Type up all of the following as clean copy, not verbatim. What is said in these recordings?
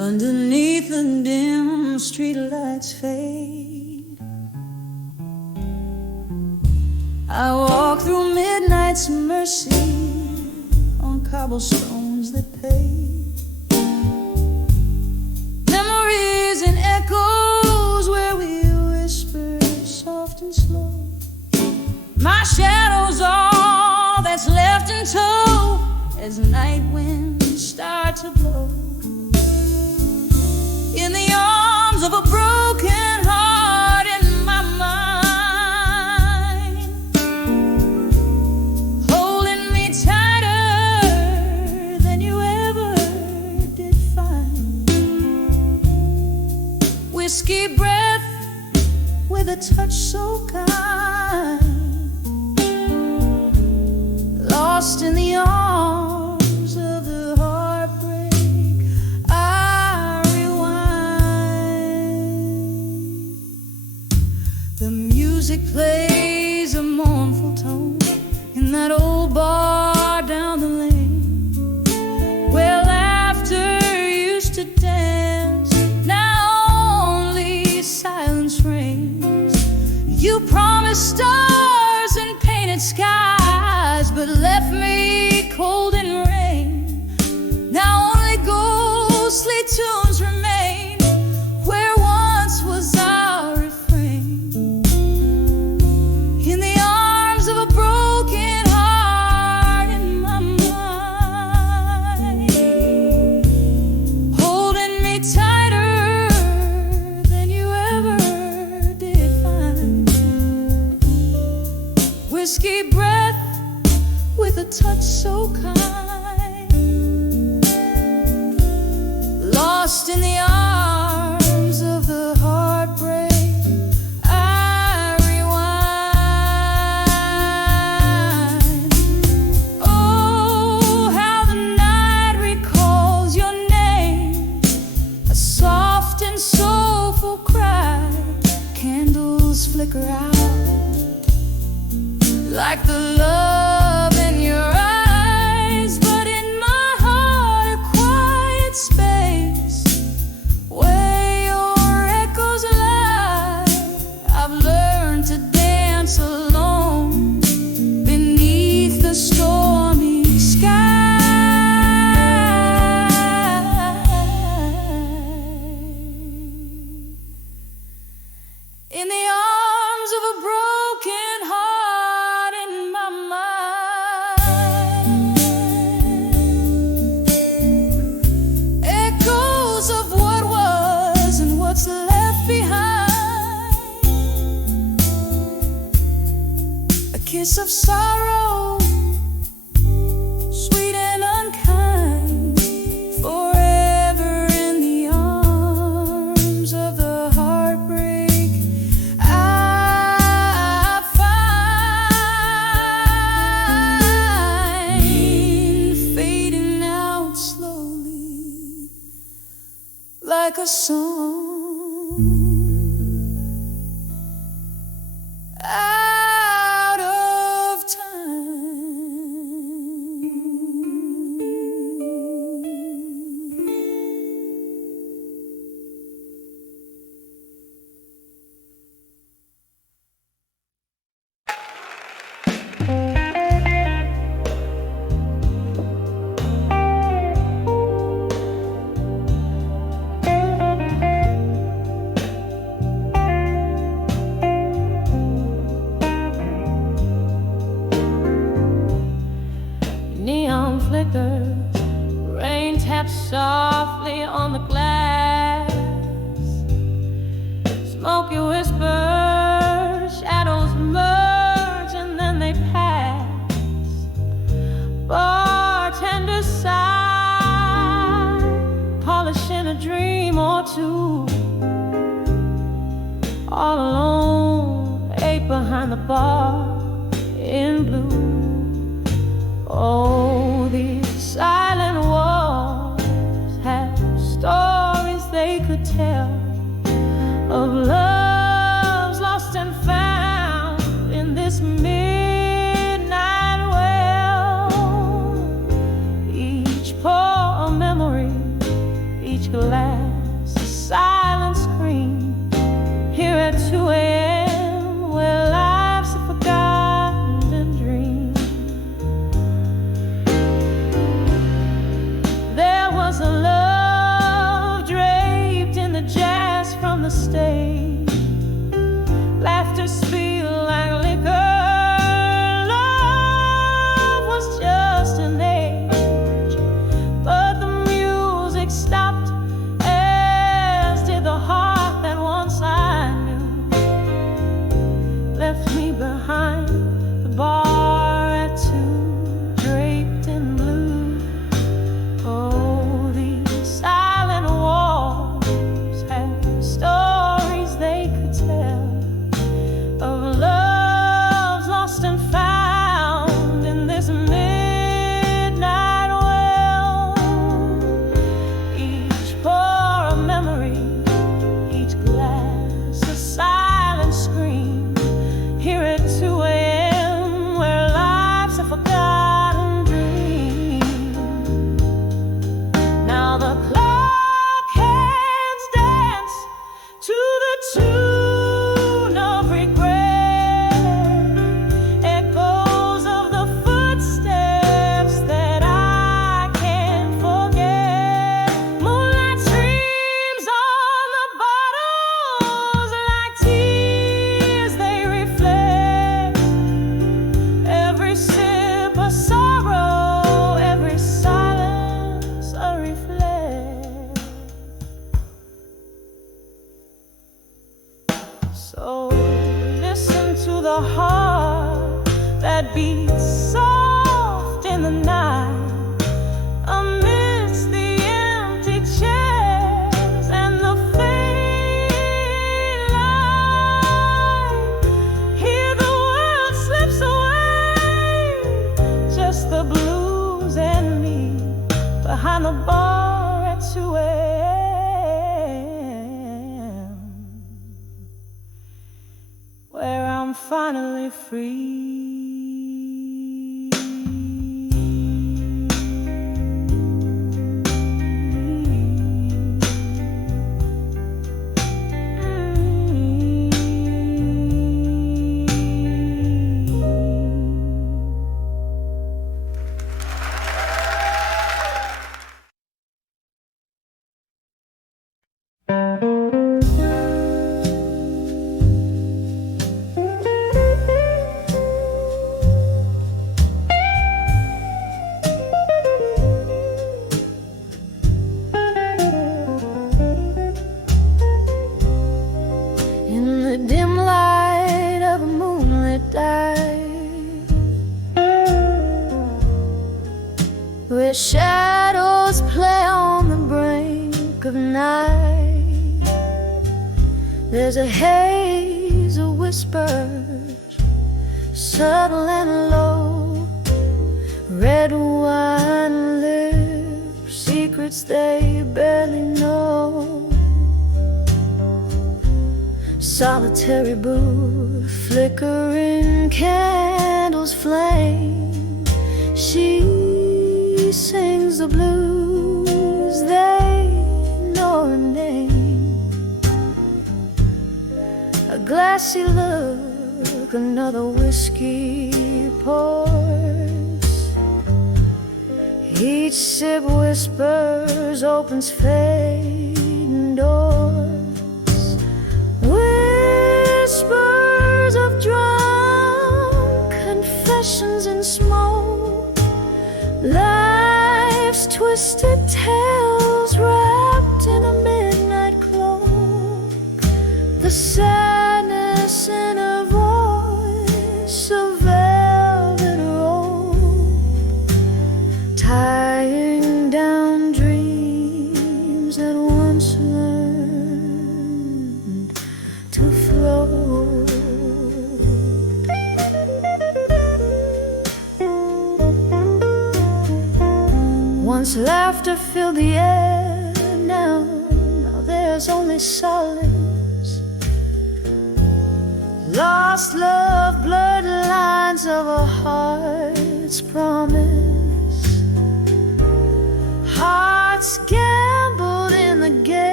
Underneath the dim streetlights fade, I walk through midnight's mercy on cobblestones that pave. Memories and echoes where we whisper soft and slow. My shadow's all that's left in tow as night winds start to blow. In the arms of a broken heart in my mind, holding me tighter than you ever did find. Whiskey breath with a touch so kind, lost in the arms of the heartbreak. I rewind. The music plays a mournful tone in that old bar down the lane, where laughter used to dance. Now only silence reigns. You promised stars and painted skies, but left me cold in rain. Now only ghostly tunes remain where once was our refrain. In the arms of a broken heart in my mind, holding me tighter than you ever did find. Whiskey breath with a touch so kind, lost in the arms of the heartbreak. I rewind. Oh, how the night recalls your name, a soft and soulful cry. Candles flicker out like the love in your eyes, but in my heart a quiet space where your echoes lie. I've learned to dance alone beneath the stormy sky. In the arms of a broken heart in my mind, echoes of what was and what's left behind. A kiss of sorrow, sweet and unkind, forever in the arms of the heartbreak. I find fading out slowly like a song out of time. Neon flickers, rain taps softly on the glass. Smoky whispers, shadows merge and then they pass. Bartender sigh, polishing a dream or two. All alone, eight behind the bar in blue. Oh, these silent walls have stories they could tell of loves lost and found in this midnight well. Each poor memory, each each glass a silent scream. Here at 2 a.m. where life's a forgotten dream. There was a love draped in the jazz from the stage. Laughter spilled like liquor. Love was just an age, but the music stopped, as did the heart that once I knew. Left me behind the bar at 2, draped in blue. Oh, these silent walls had stories they could tell of loves lost and found in this midnight well. Each pour a memory, each glass a silent scream. Here at 2 a.m. where life's a forgotten dream. Now the clock hands dance to the tune of regret, echoes of the footsteps that I can't forget. Moonlight streams on the bottles like tears they reflect. Every sip a sorrow, every silence a reflect. So listen to the heart that beats soft in the night, amidst the empty chairs and the faint light. Here the world slips away, just the blues and me behind the bar at 2 a.m. where I'm finally free. In the dim light of a moonlit night, where shadows play on the brink of night, there's a haze of whispers, subtle and low, red wine lips, secrets they barely know. Solitary booth, flickering candles flame. She sings the blues, they know her name. A glassy look, another whiskey pours. Each sip whispers, opens fading doors. Whispers of drunk confessions in smoke, life's twisted tales wrapped in a midnight cloak. The sadness in her voice, a velvet rope, tying down dreams that once learned to float. Once laughter filled the air, now there's only silence. Lost love, blurred lines of a heart's promise. Hearts gambled in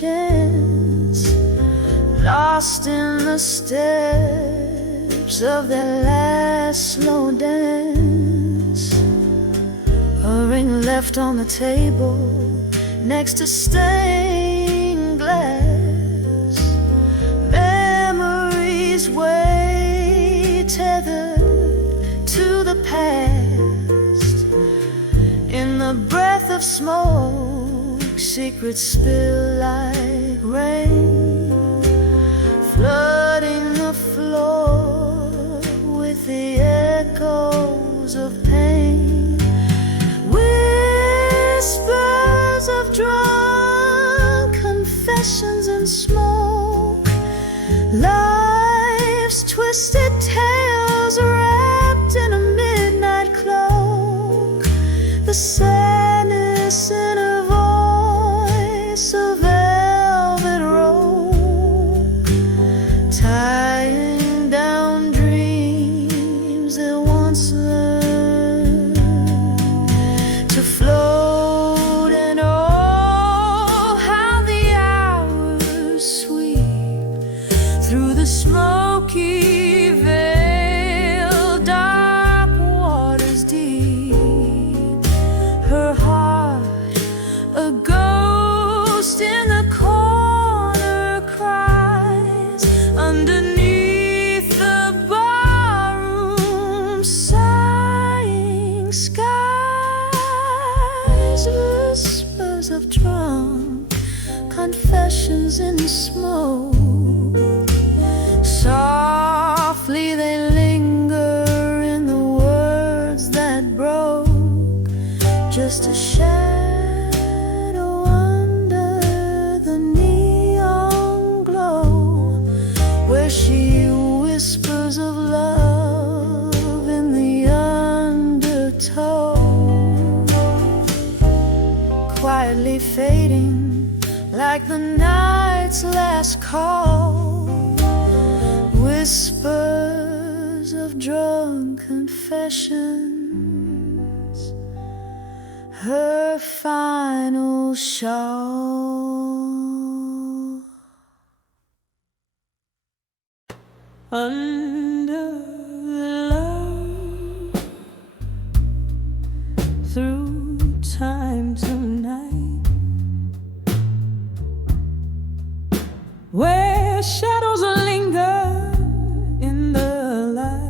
chance, lost in the steps of their last slow dance. A ring left on the table next to stained glass. Memories way tethered to the past. In the breath of smoke, secrets spill like rain, flooding the floor with the echoes of pain. Whispers of drunk confessions and smoke, life's twisted tales wrapped in a midnight cloak. The sadness in a voice, a velvet rope, tying down dreams that once learned to float. And oh, how the hours sweep through the smoky veil, dark waters deep. Her heart, a ghost in the corner, cries underneath the barroom, sighing skies. Whispers of drunk confessions in smoke, softly they linger in the words that broke. Just a shadow under the neon glow, where she whispers of love in the undertow, quietly fading like the night's last call. Whispers of drunk confessions, her final show. Under the love, through time tonight, where shadows linger in the light,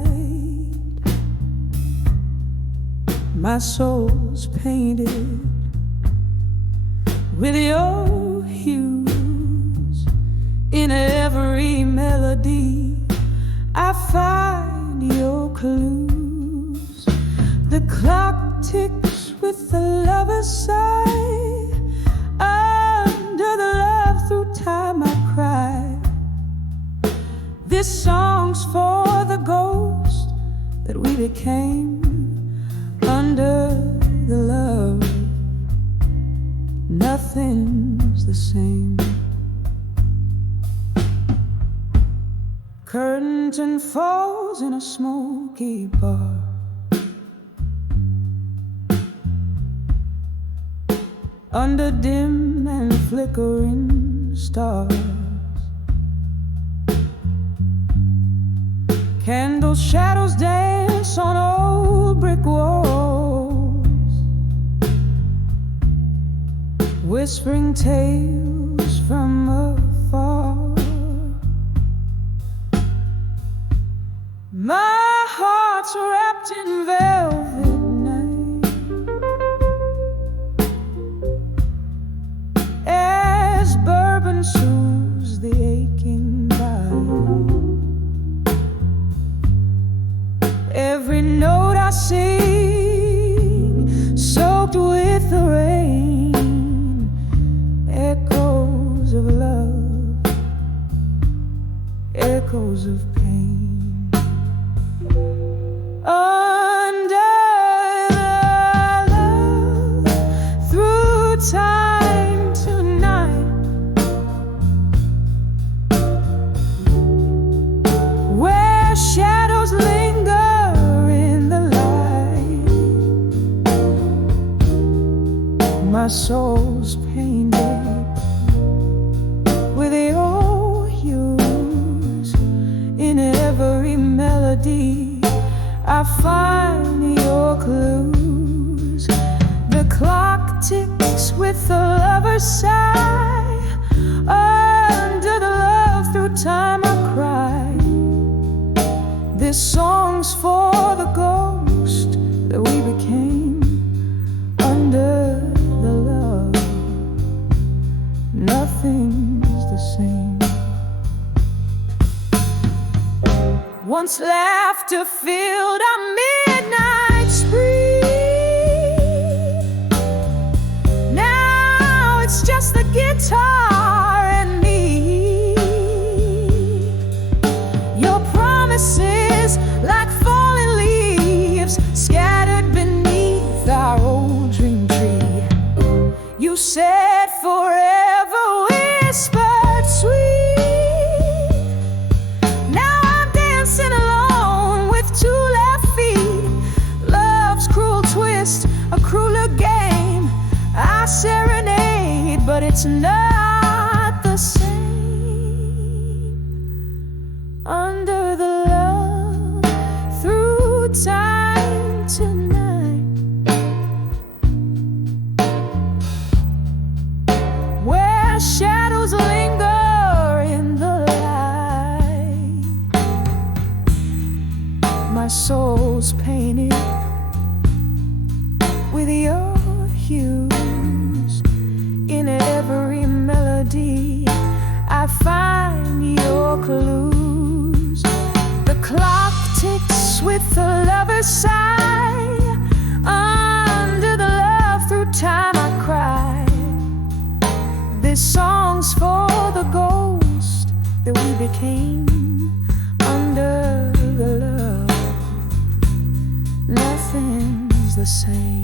my soul's painted with your hues. In every melody I find your clues. The clock ticks with the lover's sigh. Under the love, through time I cry. This song's for the ghost that we became. Under the love, nothing's the same. Curtain falls in a smoky bar. Under dim and flickering stars, candle shadows dance on old brick walls, whispering tales from afar. My heart's wrapped in velvet night, as bourbon soothes the aching body. Every note I sing, soaked with the rain, echoes of love, echoes of pain. Under the love, through time tonight, where shadows linger in the light, my soul's painted melody, I find your clues. The clock ticks with a lover's sigh. Under the love through time I cry. This song's for the ghost that we became. Under the love, nothing's the same. Once laughter filled our midnight spree, now it's just the guitar and me. Your promises like falling leaves scattered beneath our old dream tree. You said forever whispered sweet. Now I'm dancing alone with two left feet. Love's cruel twist, a crueler game. I serenade, but it's not the same. Under the love through time tonight, where shadows linger in the light. My soul's painted with your hues. In every melody I find your clues. The clock ticks with a lover's sigh. Under the love through time I cry. This song's for the ghost that we became. Under the love, nothing's the same.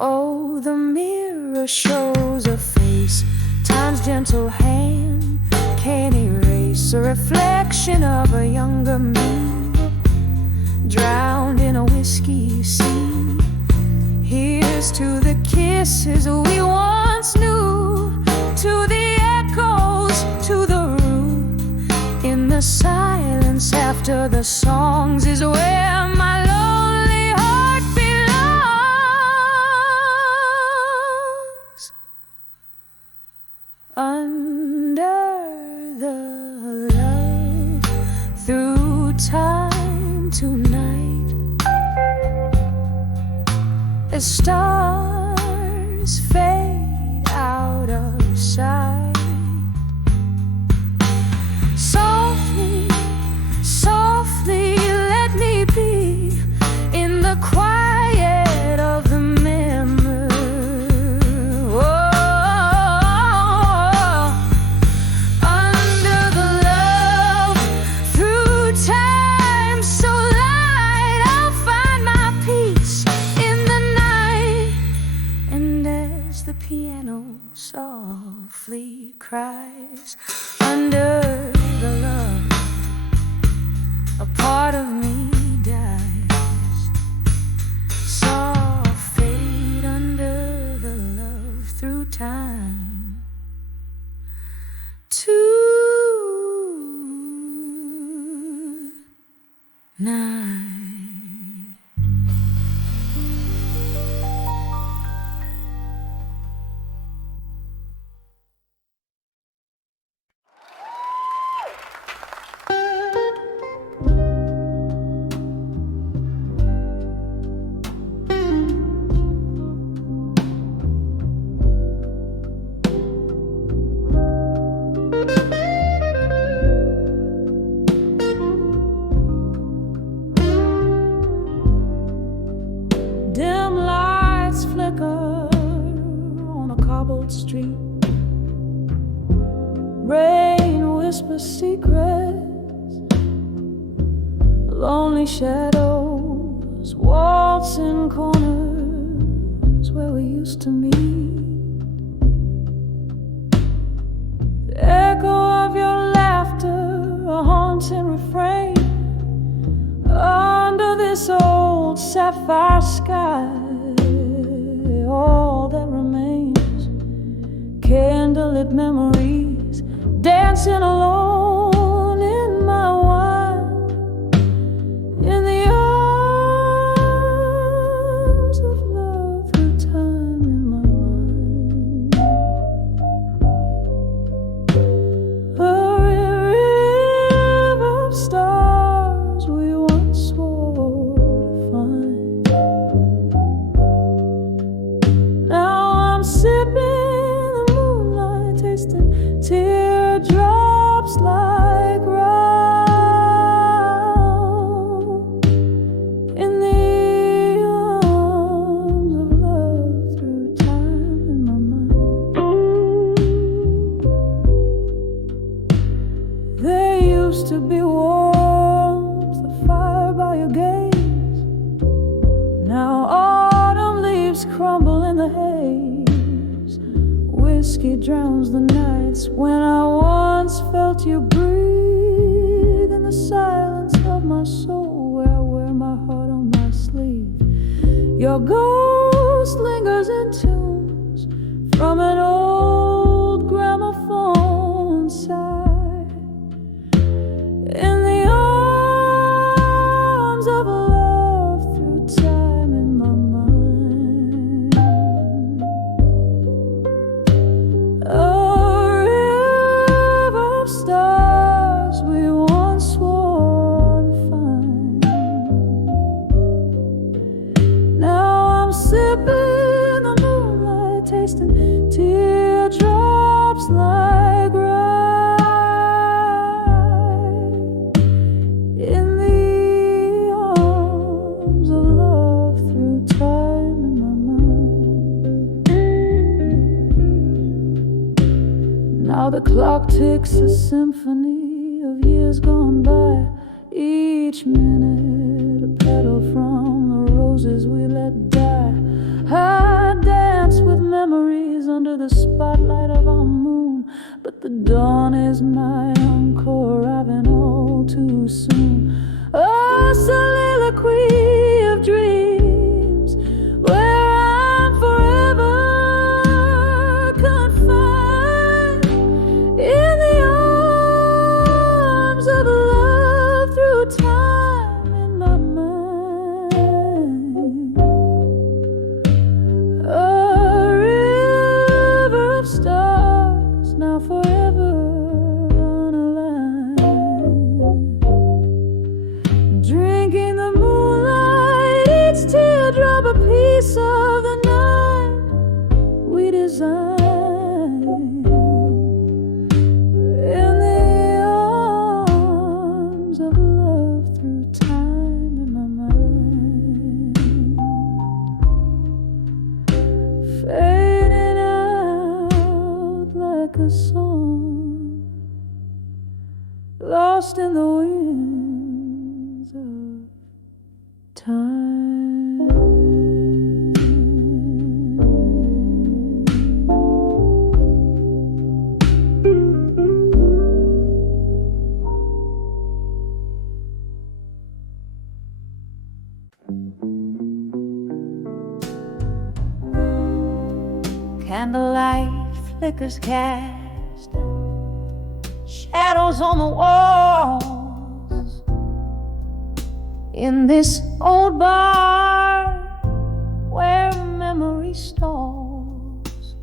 Oh, the mirror shows a face time's gentle hand can't erase. A reflection of a younger me, drowned in a whiskey sea. Here's to the kisses we once knew, to the echoes, to the room. In the silence after the songs is where my lonely heart belongs. Under the love through time tonight, as stars fade out of sight. Softly, softly let me be in the quiet of the memory. Oh, under the love through time so light, I'll find my peace in the night. And as the piano softly cries, under the love, a part of me dies. Soft fade under the love through time tonight. Dim lights flicker on a cobbled street. Rain whispers secrets. Lonely shadows waltz in corners where we used to meet. The echo of your laughter, a haunting refrain. Under this old sapphire sky, all that remains, candlelit memories dancing alone teardrops like rain in the arms of love through time in my mind. There used to be warmth, the fire by your gaze. Now autumn leaves crumble in the haze. Whiskey drowns the nights when I once felt you breathe in the silence of my soul, where I wear my heart on my sleeve. Your ghost lingers in tunes from an old gramophone side in the arms of love through time in my mind. A river of stars we once swore to find. Now I'm sipping the moonlight, tasting teardrops like rain in the arms of love through time in my mind. Now the clock ticks a symphony of years gone by. Each minute a petal from the roses we let die. I dance with memories under the spotlight of our moon, but the dawn is my encore, arriving all too soon. A soliloquy of dreams where I'm forever confined in the arms of love through time in my mind. A river of stars now forever unaligned. Drinking the moonlight, each teardrop a piece of the night we designed in the arms of love through time in my mind. Fading out like a song, lost in the winds of time. Candlelight flickers cast shadows on the walls in this old bar where memory stalls.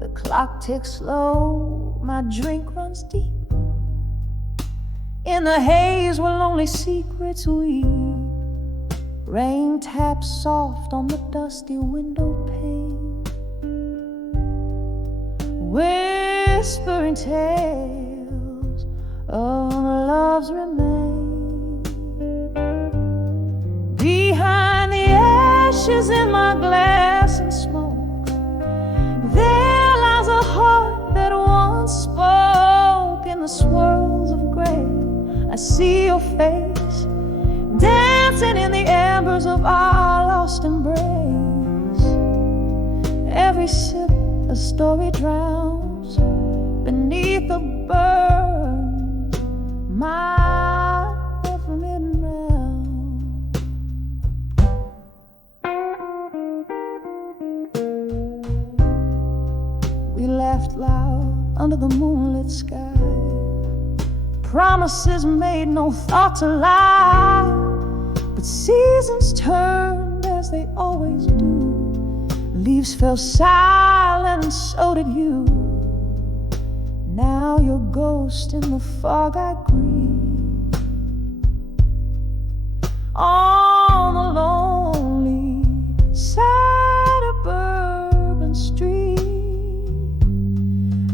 The clock ticks slow, my drink runs deep. In the haze where lonely secrets weep. Rain taps soft on the dusty window pane, whispering tales of love's remain. Behind the ashes in my glass and smoke, there lies a heart that once spoke. In the swirls of gray, I see your face, dancing in the embers of our lost embrace. Every sip a story drowns beneath the burn, my forbidden realm. We laughed loud under the moonlit sky, promises made, no thought to lie. But seasons turned as they always do. Leaves fell silent and so did you. Now your ghost in the fog I grieve. On the lonely side of Bourbon Street,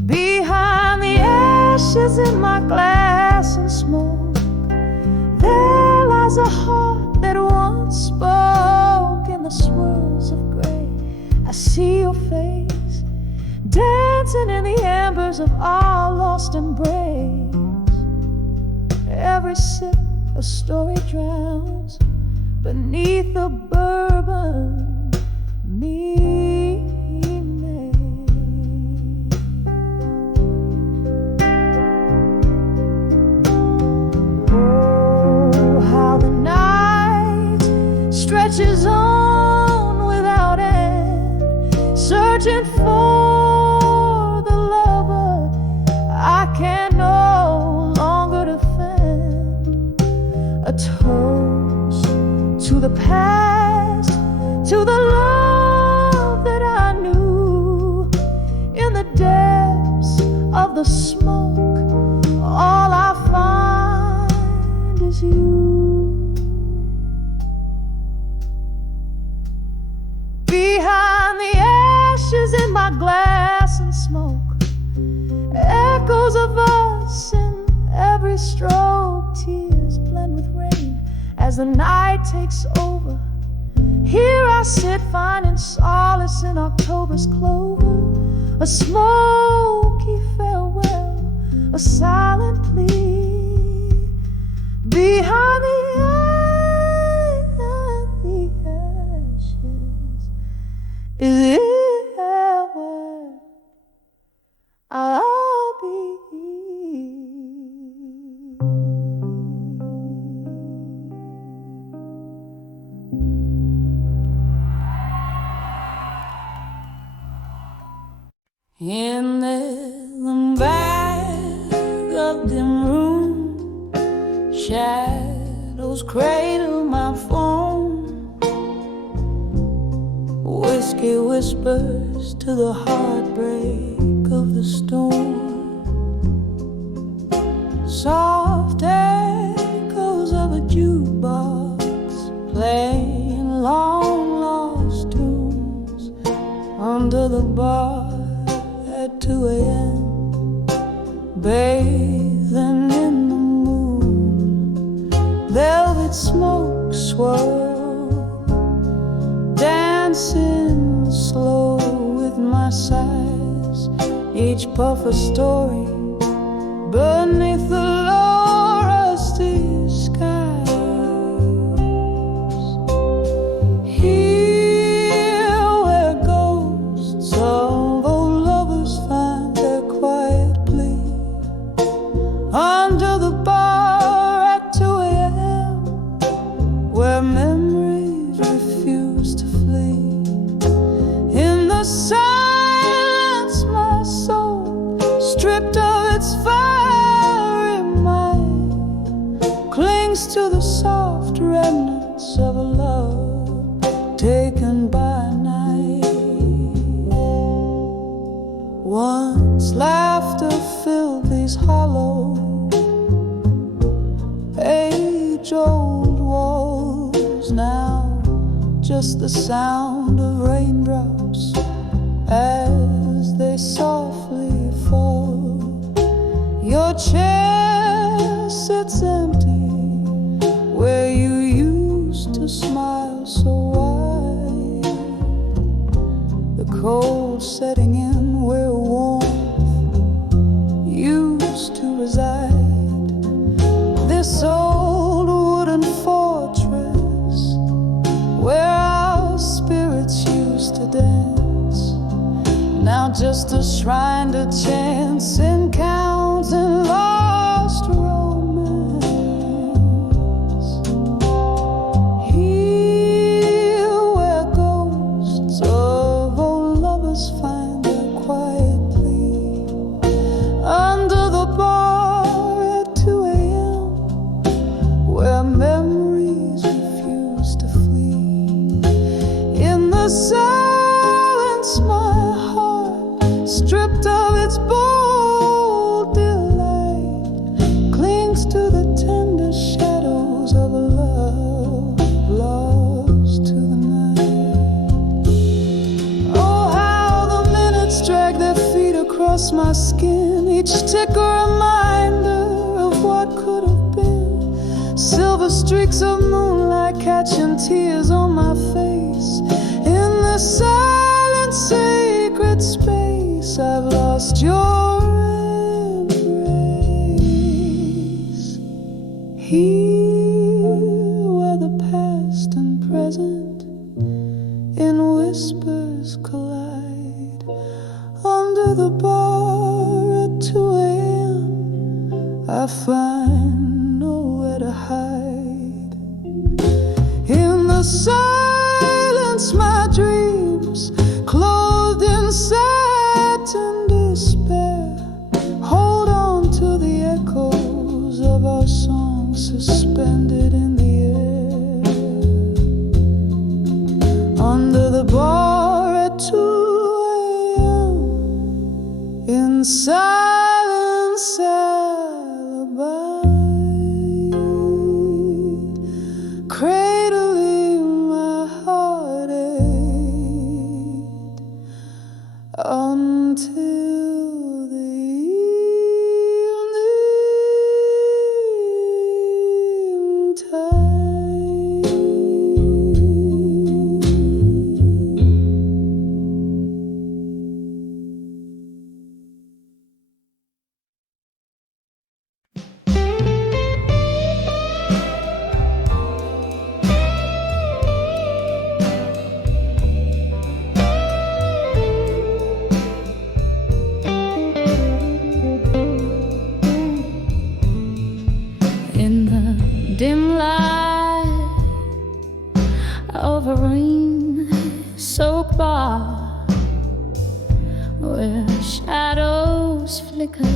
behind the ashes my glass and smoke. There lies a heart that once spoke. In the swirls of gray, I see your face, dancing in the embers of our lost embrace. Every sip a story drowns beneath the bourbon me made. Oh, how the night stretches on without end, searching for the lover I can no longer defend. A toast to the past, to the love that I knew. In the depths of the smoke, all I find is you. Behind the ashes in my glass and smoke, echoes of us in every stroke. Tears blend with rain as the night takes over. Here I sit, finding solace in October's clover. A smoky farewell, a silent plea. Behind the ashes is it where I'll be. In the back of the room, shadows cradle my phone. Whiskey whispers to the heartbreak of the storm. Soft echoes of a jukebox playing long lost tunes under the bar at 2 a.m. bathing in the moon. Velvet smoke swirl, dancing slow with my sighs. Each puff a story beneath the low rusty skies. Here where ghosts of old lovers find their quiet plea, under the bar at 2 a.m. where memories refuse to flee. In the silence my soul, stripped of its fiery might, clings to the soft remnants of a love taken by night. Once laughter filled these hollow, age-old walls. Now just the sound of raindrops as they softly fall. Your chair sits empty where you used to smile so wide. The cold setting in where warmth used to reside. This old wooden fortress where our spirits used to dance, now just a shrine to chance encounters and lost romance. Here where ghosts of old lovers find their quiet plea, under the bar at 2 a.m. where memories refuse to flee. In the silence my heart, stripped of its bold delight, clings to the tender shadows of a love lost to the night. Oh, how the minutes drag their feet across my skin, each tick a reminder streaks of moonlight catching tears on my face. In the silent, sacred space, I've lost your embrace. Here, where the past and present in whispers collide, under the bar at 2 a.m., I find nowhere to hide. In the silence, my dreams, clothed in satin despair, hold on to the echoes of our songs suspended in the air. Under the bar at 2 a.m., in silence abide, cradling my heartache until the evening tide. In the dim light of a rain-soaked bar, where shadows flicker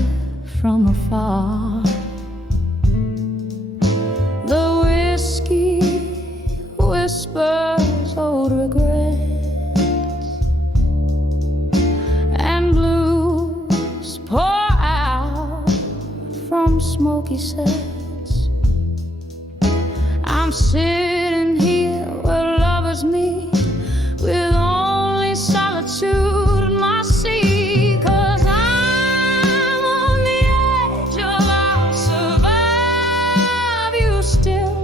from afar, the whiskey whispers old regrets, and blues pour out from smoky sets. I'm sitting here where lovers meet, with only solitude in my seat. 'Cause I'm on the edge of I'll survive you still,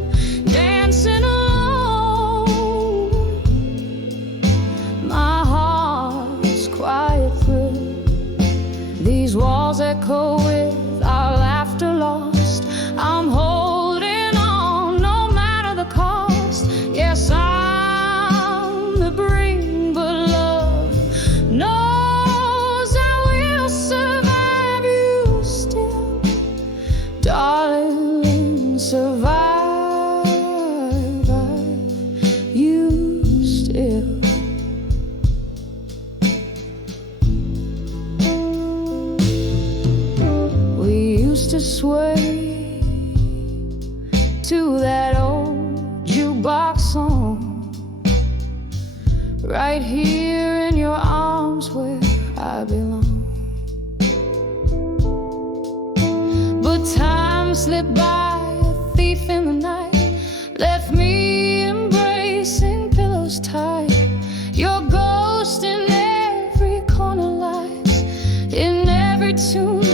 dancing alone. My heart's quiet thrill, these walls echo with our laughter lost. I'm holding on no matter the cost. Yes, I'm the brink, but love knows I will survive you still, darling, survive you still. We used to sway to that old jukebox song, right here in your arms where I belong. But time slipped by, a thief in the night, left me embracing pillows tight. Your ghost in every corner lies, in every tune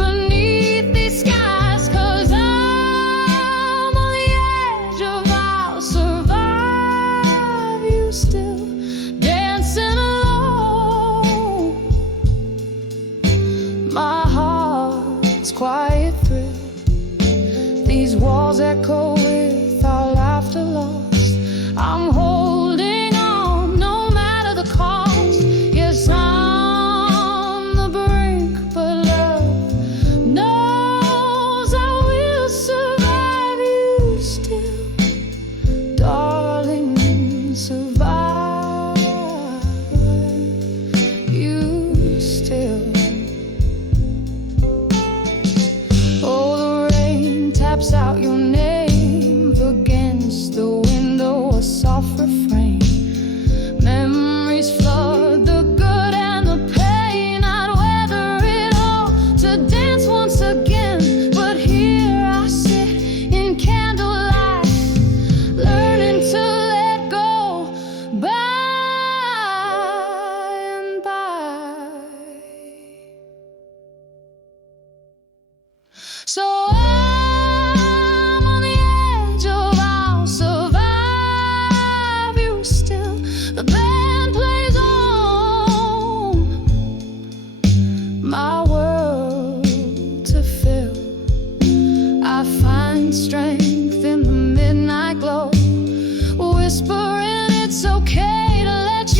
beneath these skies. 'Cause I'm on the edge of I'll survive you still, dancing alone. My heart's quiet thrill, these walls echo with our laughter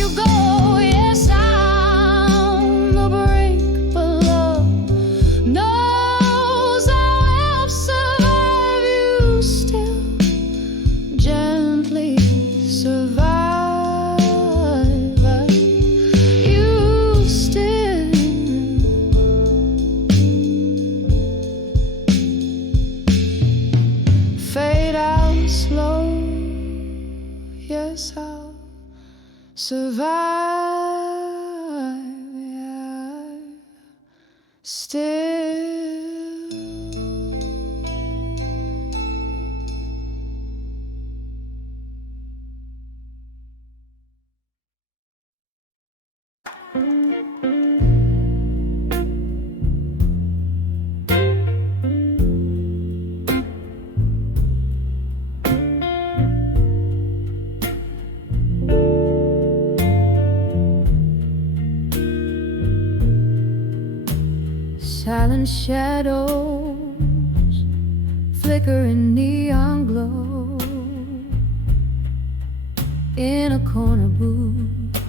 you go. Yes, I'm the brink, but love knows I'll help survive you still. Gently survive you still. Fade out slow. Yes, I'll survive, yeah, still. Silent shadows, flickering neon glow. In a corner booth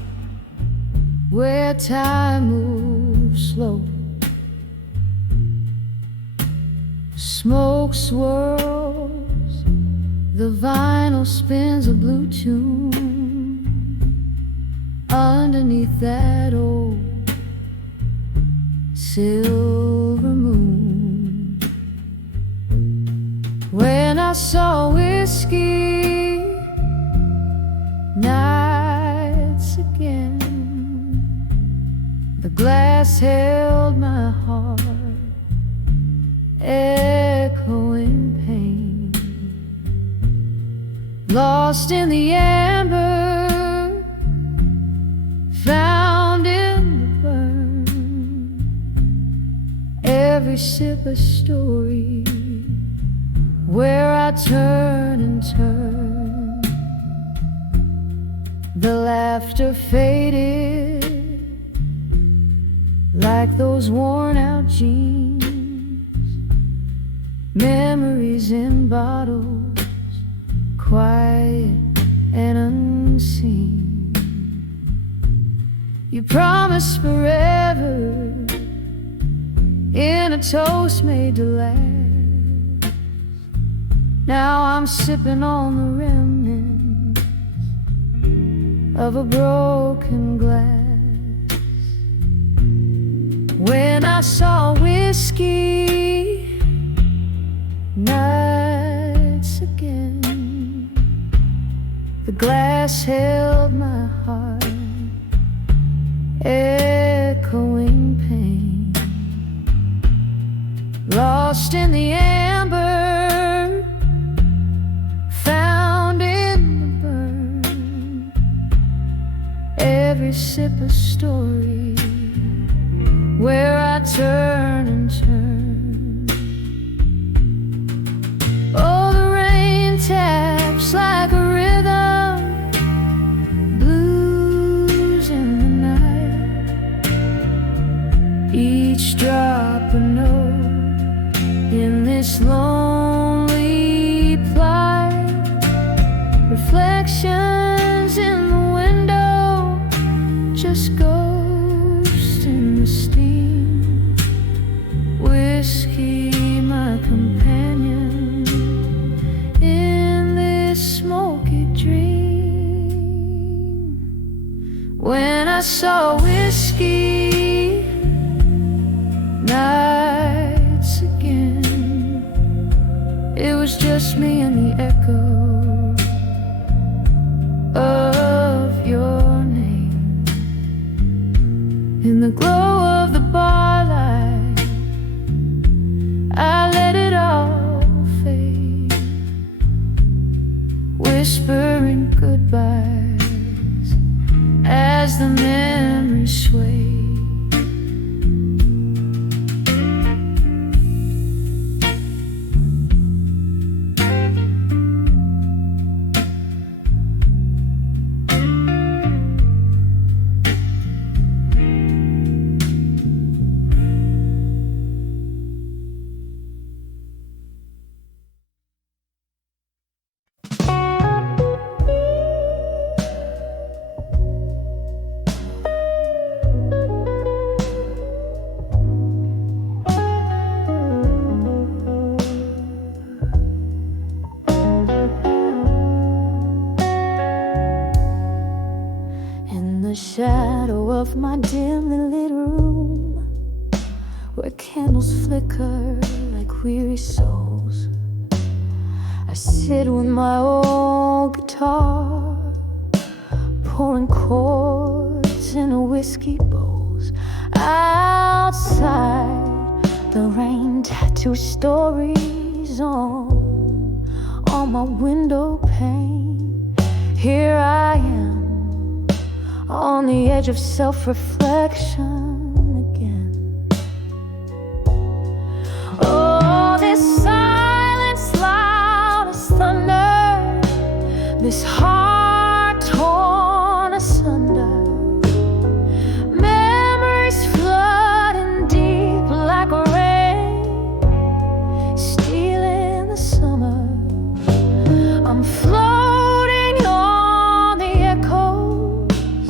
where time moves slow. Smoke swirls, the vinyl spins a blue tune. Underneath that old silver moon. When I saw whiskey nights again, the glass held my heart, echoing pain. Lost in the amber, found in the burn. Every sip a story where I turn and turn. The laughter faded like those worn out jeans. Memories in bottles, quiet and unseen. You promised forever in a toast made to last. Now I'm sipping on the remnants of a broken glass. When I saw whiskey nights again, the glass held my heart, echoing pain. Lost in the amber, found in the burn. Every sip a story where I turn and turn. Oh, the rain taps like a rhythm, blues in the night. Each drop a note in this lonely plight. Reflections in the window, just ghosts in the steam. Whiskey, my companion in this smoky dream. When I saw whiskey nights again, it was just me and the echo of your name. In the glow of the bar light, I let it all fade, whispering goodbyes as the memories sway. the shadow of my dimly lit room, where candles flicker like weary souls, I sit with my old guitar, pouring chords in a whiskey bowls. Outside, the rain tattoos stories on my window pane. Here I am, on the edge of self-reflection again. Oh, this silence loud as thunder, this heart torn asunder, memories flooding deep like rain, stealing the summer. I'm floating on the echoes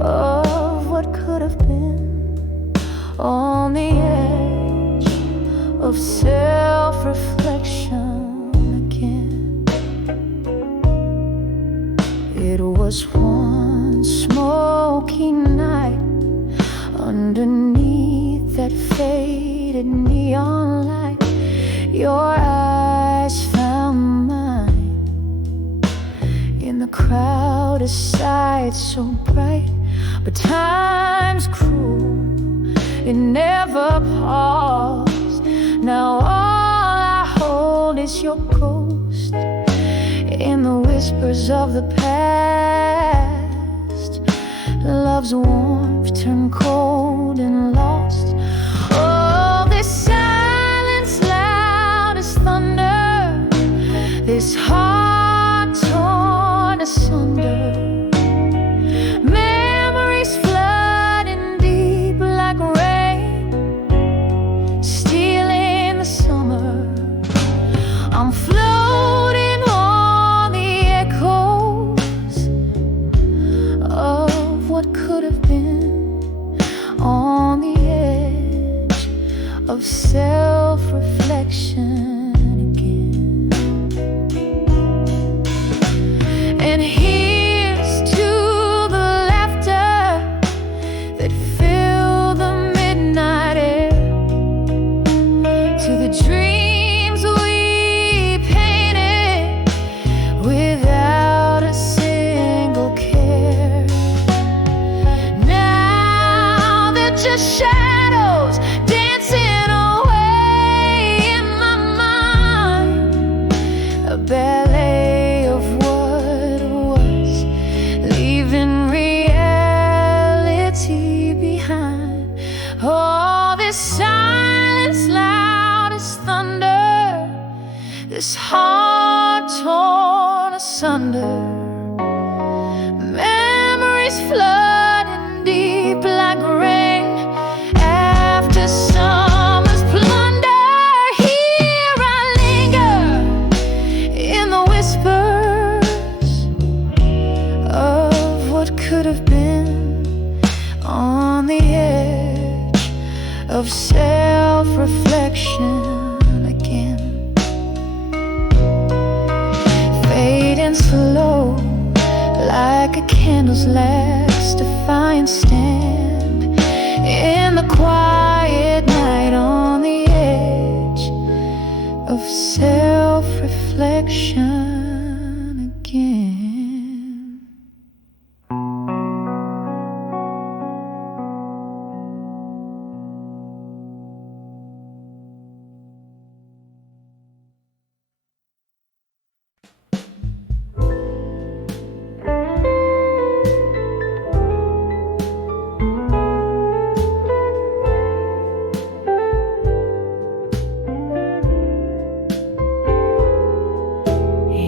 of what could have been, on the edge of self-reflection again. It was one smoky night underneath that faded neon light. Your eyes found mine in the crowd, a sight so bright, but time's cruel, it never paused. Now all I hold is your ghost in the whispers of the past. Love's warmth turned cold and lost. Oh, this silence loud as thunder, this heart torn asunder, memories flooding deep like rain, stealing the summer. I'm floating on the echoes of what could have been, on the edge of self-reflection again. And here's to the laughter that filled the midnight air, to the dreams we painted without a single care. Now they're just shadows dancing away in my mind, a ballet of what was, leaving reality behind. Oh, this silence loud as thunder, this heart torn asunder, memories flooding deep like rain after summer's plunder. Here I linger in the whispers of what could have been, on the edge of self-reflection again. Fading slow like a candle's last defiant stand in the quiet night, on the edge of self-reflection again.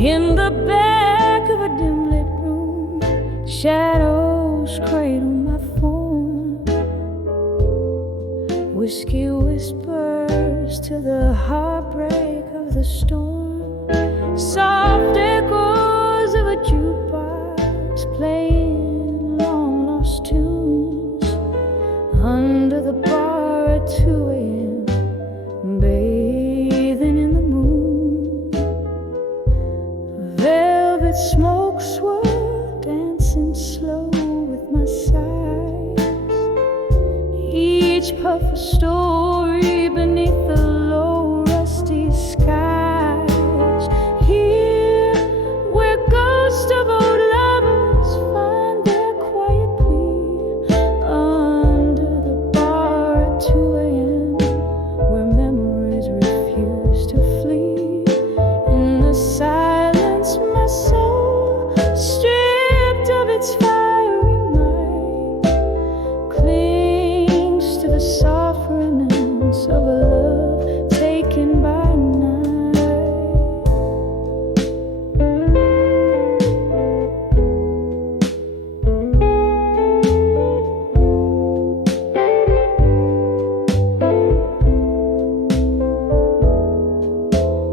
In the back of a dim lit room, shadows cradle my form. Whiskey whispers to the heartbreak of the storm. Soft echoes of a jukebox playing long lost tunes under the bar at 2 a.m., bathing in the moon. Velvet smoke swirl dancing slow of a story beneath the low rusty skies. Here where ghosts of old lovers find their quiet plea under the bar at 2 a.m. where memories refuse to flee. In the silence my soul, stripped of its fiery might, clings to the soft remnants of a love taken by night.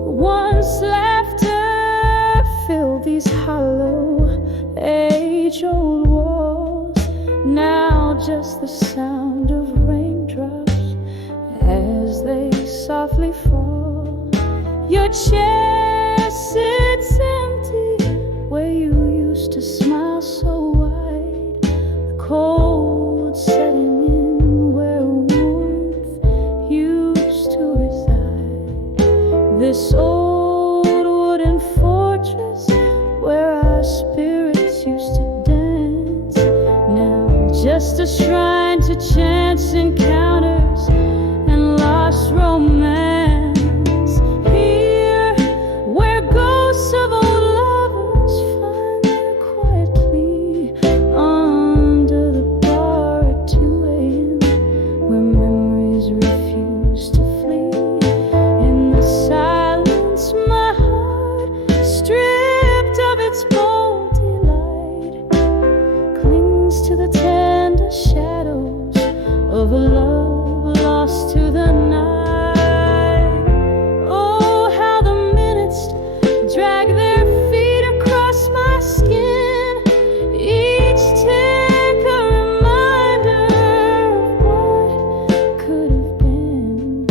Once laughter filled these hollow, age-old walls, now just the sound of raindrops as they softly fall. Your chair sits empty where you used to smile so wide, the cold setting in where warmth used to reside. This old wooden fortress where our spirits used to dance, now just a shrine to chance encounters and lost romance. Here where ghosts of old lovers find their quiet plea under the bar at 2 a.m. where memories refuse to flee. In the silence my heart, stripped of its bold delight, clings to the tender shadows of a love lost to the night. Oh, how the minutes drag their feet across my skin, each tick a reminder of what could have been.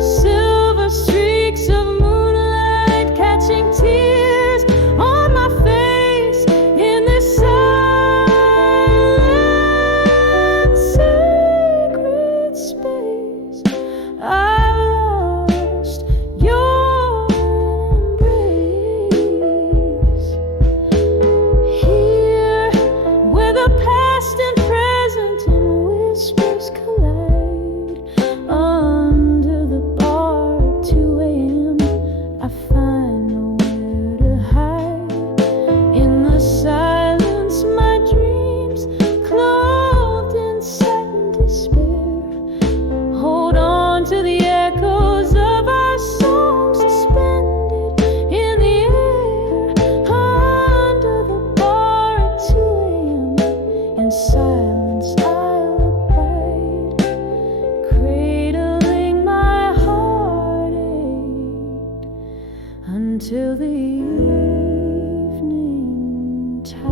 Silver streaks of moonlight catching tears on my face in this silent, sacred space. I lost your embrace. Here where the past and present in whispers collide, under the bar at 2 a.m. I find nowhere to hide. In the silence my dreams, clothed in satin despair, hold on to the echoes of our songs suspended in the air. Under the bar at 2 a.m. in silence I'll abide, cradling my heartache until the evening tide.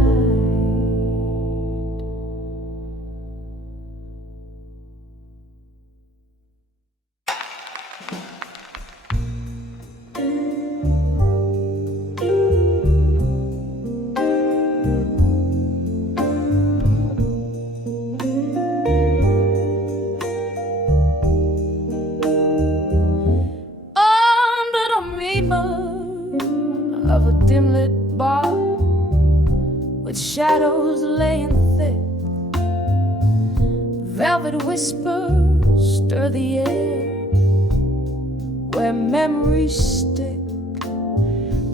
Under the moonlight of a dim-lit bar, with shadows laying thick, velvet whispers stir the air where memories stick.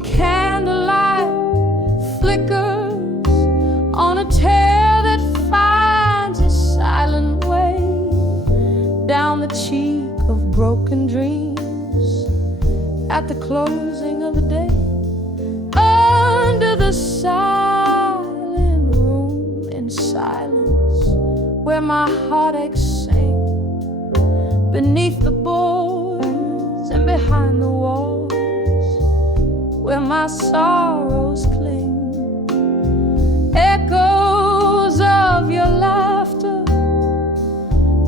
Candlelight flickers on a tale that finds its silent way down the cheek of broken dreams at the closing of the day. Under the silent room in silence where my heartaches sing, beneath the boards and behind the walls where my sorrows cling. Echoes of your laughter,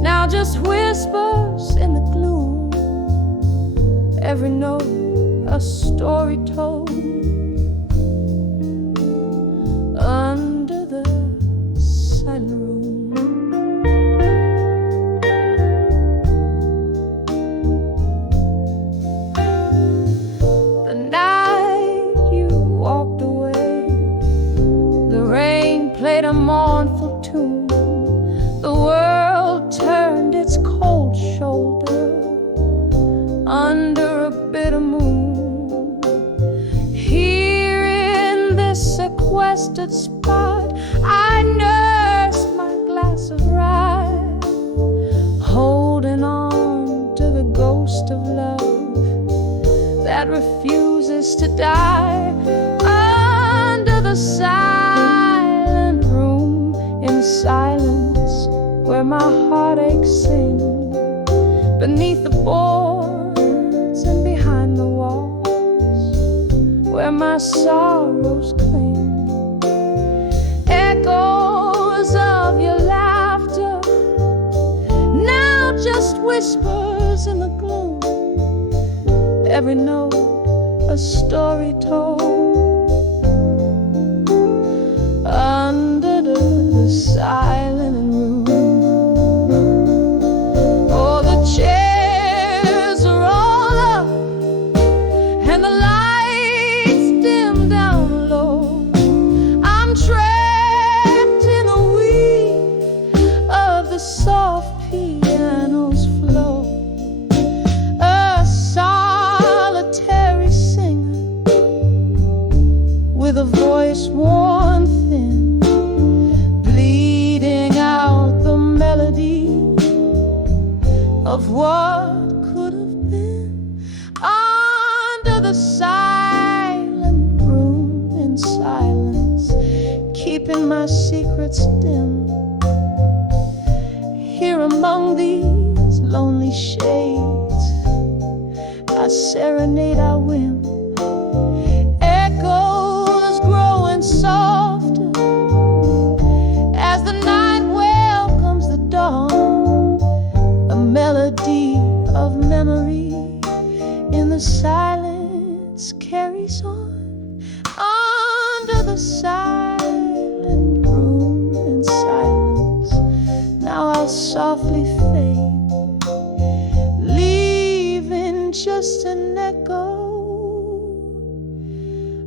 now just whispers in the gloom. Every note a story told under the silent room. played a mournful tune. The world turned its cold shoulder under a bitter moon. Here in this sequestered spot, I nursed my glass of rye, holding on to the ghost of love that refuses to die. Under the silent room, in silence, where my heartaches sing, beneath the boards and behind the walls, where my sorrows cling, echoes of your laughter, now just whispers in the gloom, every note a story told. Under the silent room, oh, the chairs are all up and the lights dim down low. I'm trapped in the weave of the soft piano's flow, a solitary singer with a voice worn thin, bleeding out the melody of what could have been. Under the silent room, in silence, keeping my secrets dim. Here among these lonely shades, I serenade our whim. Echoes growing softer as the night welcomes the dawn, a melody of memory in the silence carries on. Under the silent room, in silence, now I'll softly fade, leaving just an echo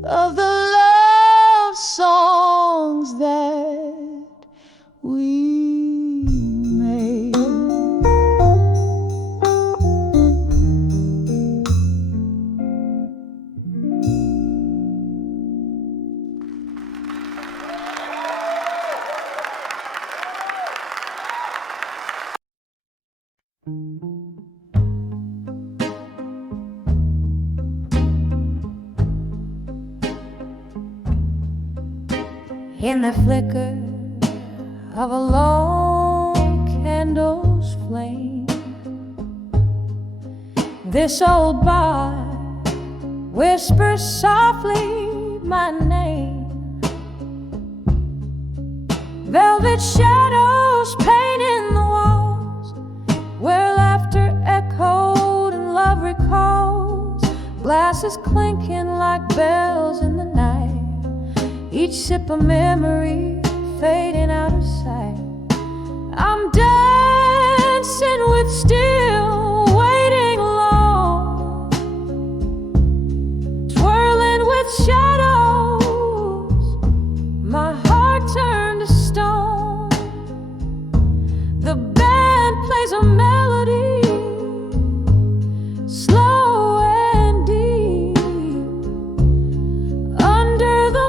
of the love songs that we made. In the flicker of a lone candle's flame, this old bar whispers softly my name. Velvet shadows painting the walls, where laughter echoed and love recalls, glasses clinking like bells in the night, each sip a memory fading out of sight. I'm dancing with still waiting alone, twirling with shadows, my heart turned to stone. The band plays a melody, slow and deep, under the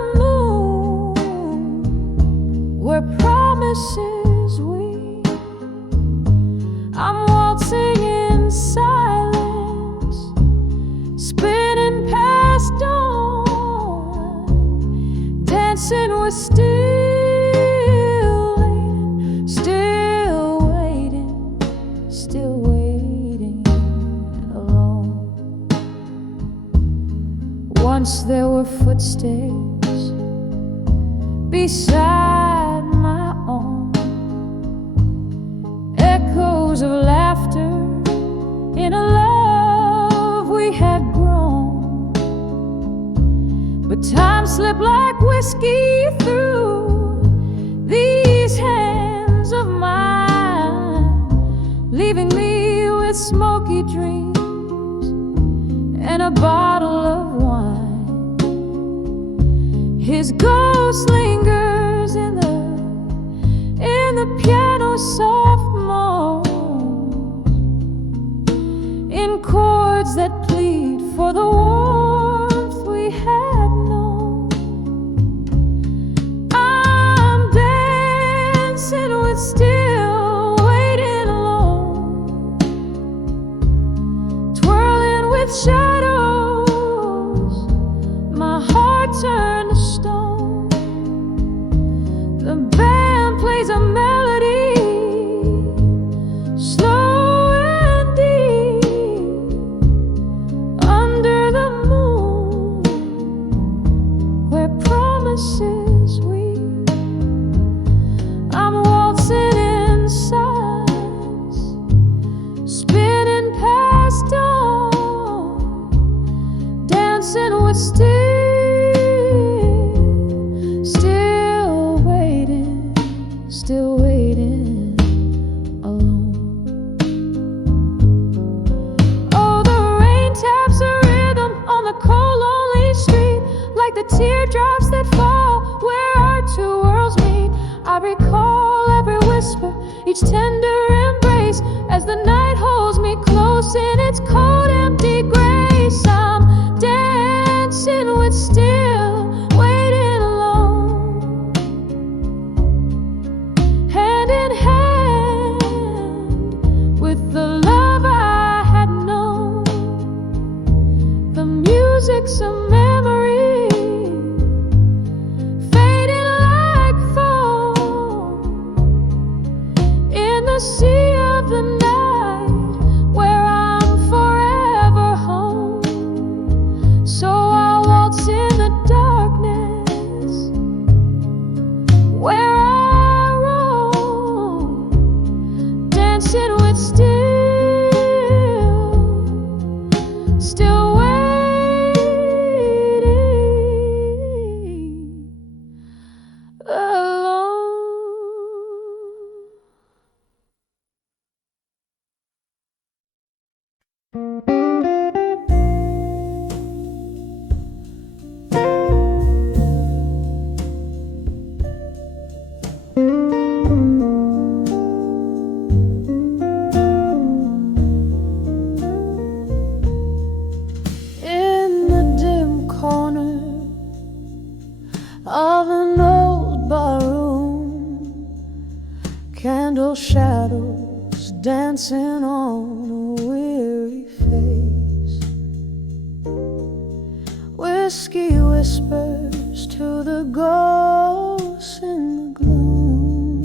where promises weep. I'm waltzing in silence, spinning past dawn, dancing with still waiting alone. Once there were footsteps beside my own, echoes of laughter in a love we had grown. But time slipped like whiskey through these hands of mine, leaving me with smoky dreams and a bottle of wine. His ghost lingers in the plays a melody, slow and deep, under the moon, where promises weep. I'm waltzing in silence, spinning past dawn, dancing with still waiting alone. Oh, the rain taps a rhythm on the cold, lonely street, like the teardrops that fall where our two worlds meet. I recall every whisper, each tender embrace, as the night holds me close in its cold, empty grace. I'm dancing with still waiting alone, hand in hand with the love I had known. The music's a memory, fading like foam in the sea of the night, where I'm forever home. So I'll waltz in the darkness, where I roam, dancing with still waiting alone. In the dim corner of an old barroom, candle shadows dancing on a weary face, whiskey whispers to the ghosts in the gloom,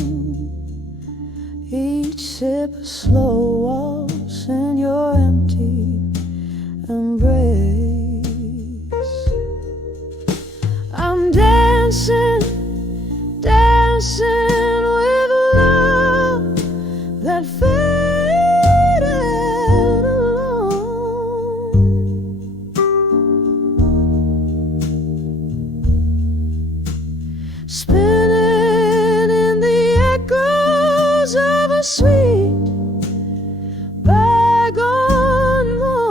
each sip a slow waltz in your empty embrace. I'm dancing, dancing with love that faded alone, spinning in the echoes of a sweet bygone moment.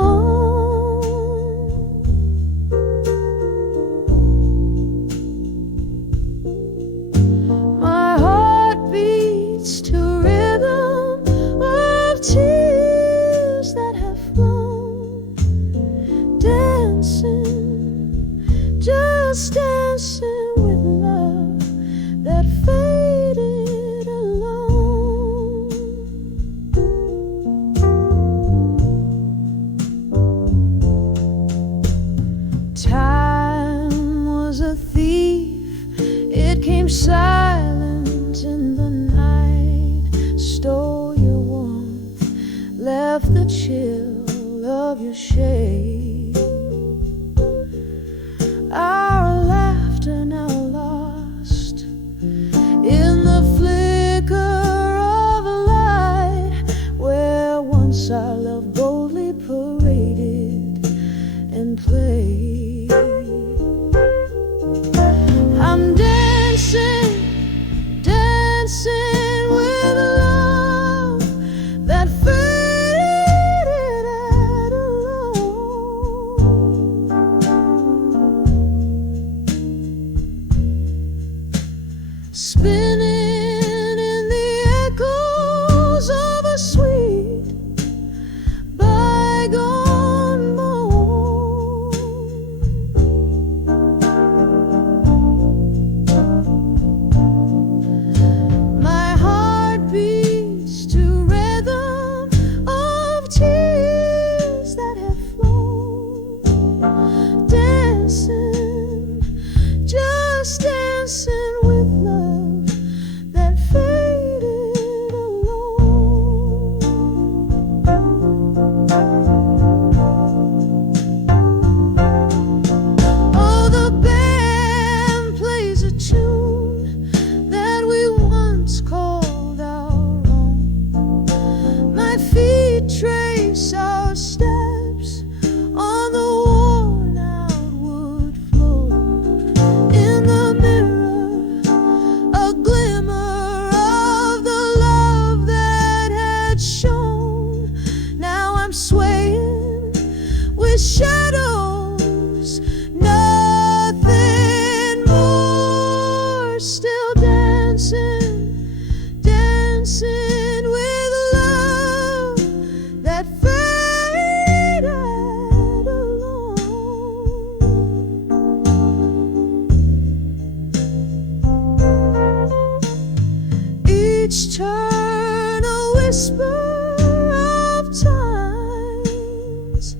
each turn a whisper of times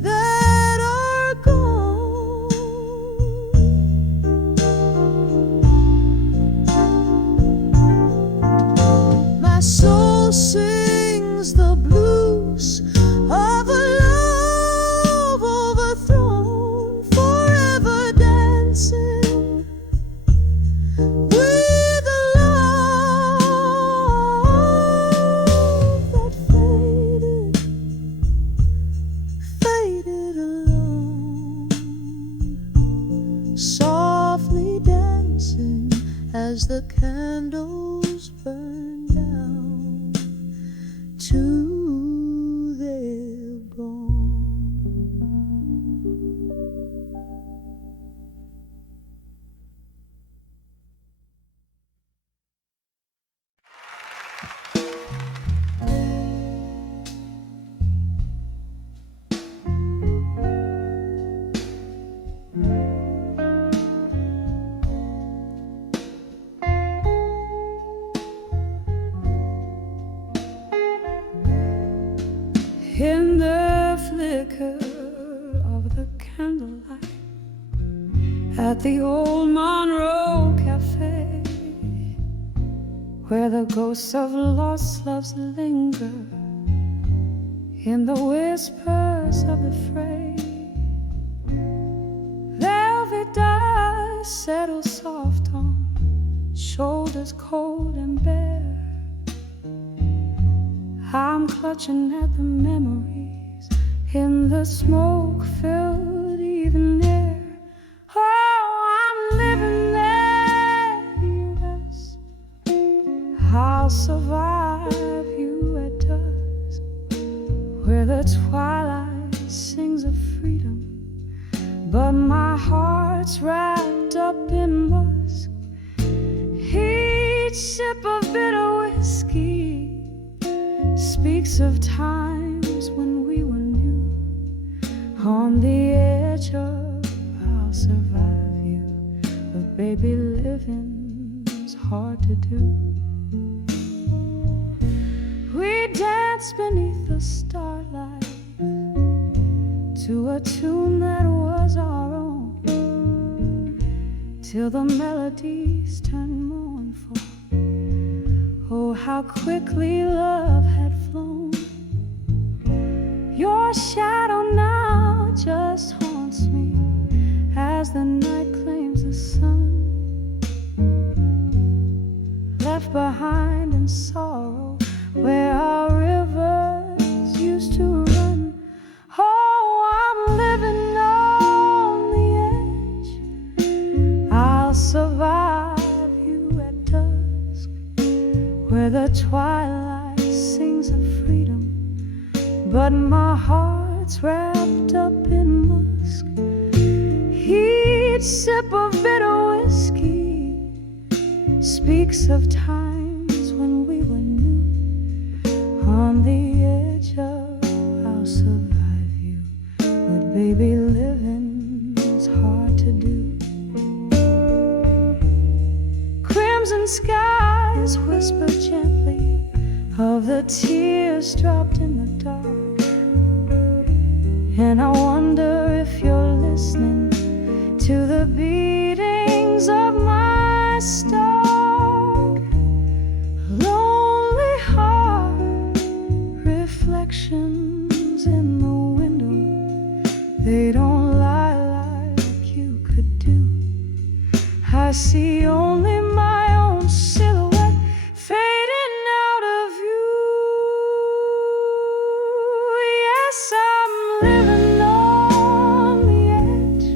that are gone. My soul sings the blues of a love overthrown, forever dancing with a love that faded alone, softly dancing as the candles burn down to their gone. In the flicker of the candlelight at the old Monroe Cafe, where the ghosts of lost loves linger in the whispers of the fray, velvet dust settles soft on shoulders cold and bare. I'm clutching at the memories in the smoke-filled evening air. Oh, I'm living there, you rest. I'll survive you at dusk, where the twilight sings of freedom, but my heart's wrapped up in musk. Each sip of bitter whiskey speaks of times when we were new. On the edge of I'll survive you, but baby, living's hard to do. We danced beneath the starlight to a tune that was our own, till the melodies turned mournful. Oh, how quickly love had flown. Your shadow now just haunts me as the night claims the sun, left behind in sorrow where our rivers used to run. Oh, I'm living on the edge. I'll survive you at dusk, where the twilight sings of freedom, but my heart's wrapped up in musk. Each sip of bitter whiskey speaks of times when we were new. On the edge of I'll survive you, but baby, living's hard to do. Crimson skies whisper gently of the tears dropped in the dark, and I wonder if you're listening to the beatings of my stark, lonely heart. Reflections in the window, they don't lie like you could do. I see only my own silhouette fading out of you. Yes, I'm living on the edge.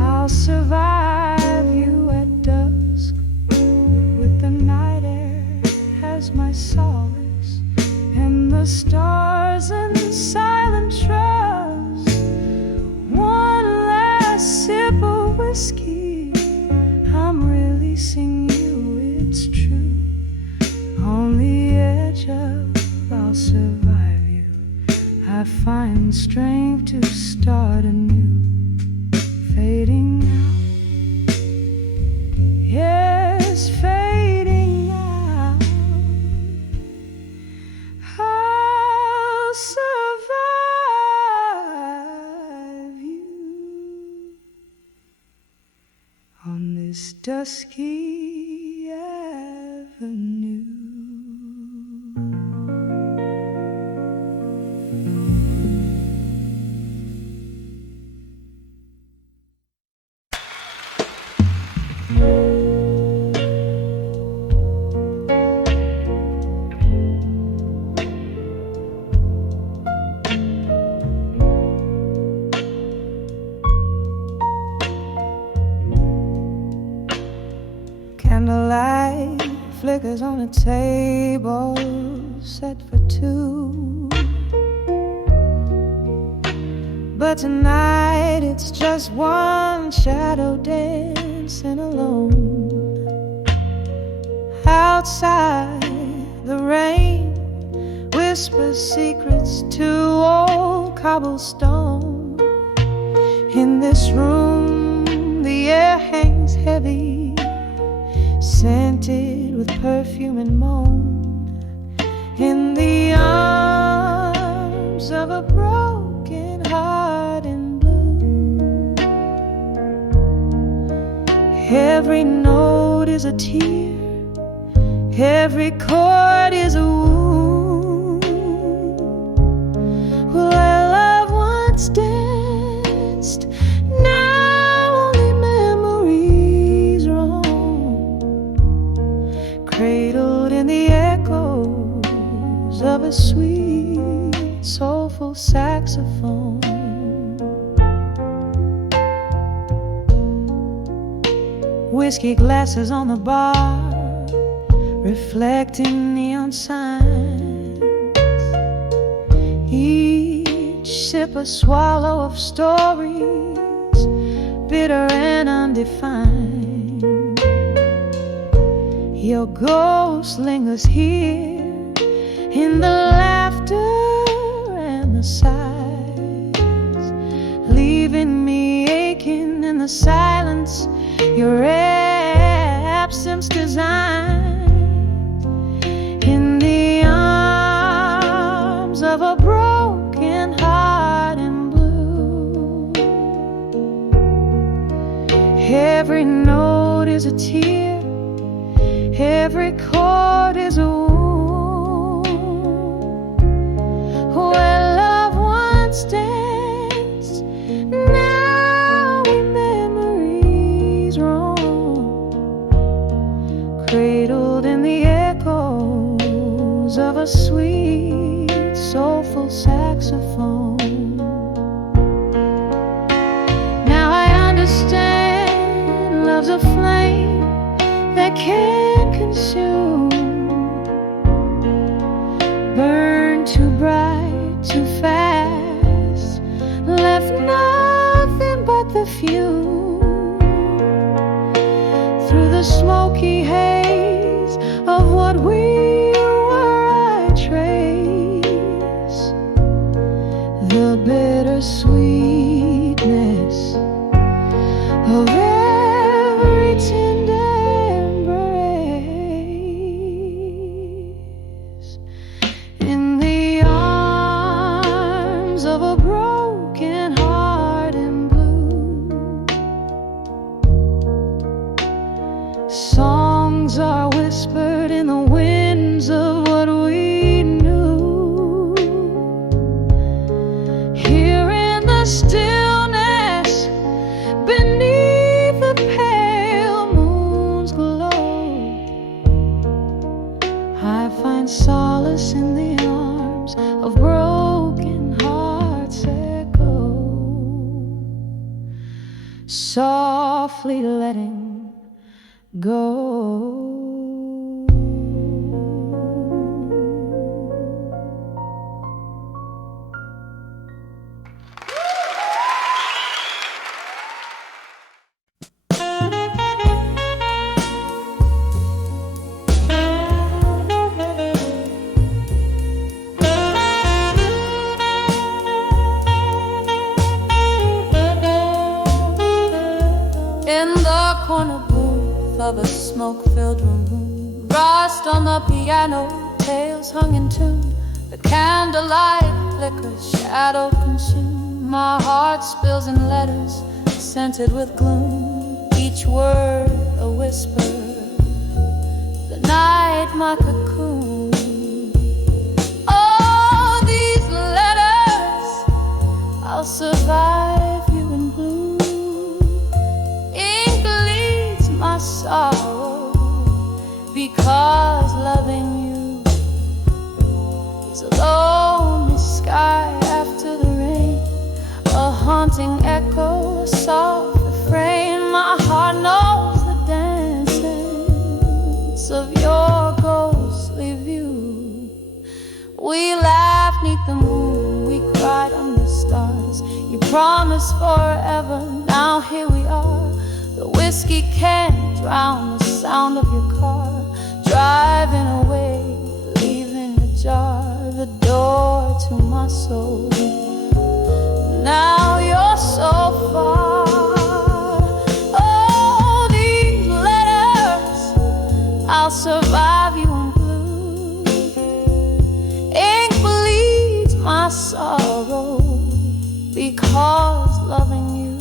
I'll survive you at dusk, with the night air as my solace, and the stars in silent trust. One last sip of whiskey, I'm releasing you, it's true. On the edge of I'll survive you, I find strength to start anew. Fading out, yes, fading out. dusky avenue. Candlelight flickers on a table set for two, but tonight it's just one shadow dancing alone. Outside, the rain whispers secrets to old cobblestone. In this room, the air hangs heavy, scented with perfume and moan. In the arms of a broken heart in blue, every note is a tear, every chord is a wound. Where love once danced, now only memories roam, cradled in the echoes of a sweet, soulful saxophone. Whiskey glasses on the bar, reflecting neon signs. Each sip a swallow of stories, bitter and undefined. Your ghost lingers here in the laughter and the sighs, leaving me aching in the silence your absence designed. In the arms of a broken heart in blue, every note is a tear, every chord is a wound. Where love once danced, now in memories roam, cradled in the echoes of a sweet, soulful saxophone. Now I understand love's a flame that can't consume, burn too bright, too fast, left nothing but the fume. Through the smoky haze of what we were, I trace the bitter sweetness of every tender embrace. In the arms of a broken heart in blue, songs are whispered in the winds of what we knew. Here in the stillness, beneath the pale moon's glow, I find solace in the arms of broken hearts echo, softly letting go. In the corner booth of a smoke-filled room, rust on the piano, tales hung in tune. The candlelight flickers, shadow consumed. My heart spills in letters scented with gloom. Each word a whisper, the night my cocoon. Oh, these letters, I'll survive you in blue. Ink bleeds my sorrow, because loving you is a lonely sky after the rain, a haunting echo, a soft refrain. My heart knows the dance of your ghostly view. We laughed 'neath the moon, we cried under stars. You promised forever, now here we are. The whiskey can't drown the sound of your car, driving away, leaving ajar the door to my soul. Now you're so far. Oh, these letters, I'll survive you in blue. Ink bleeds my sorrow, because loving you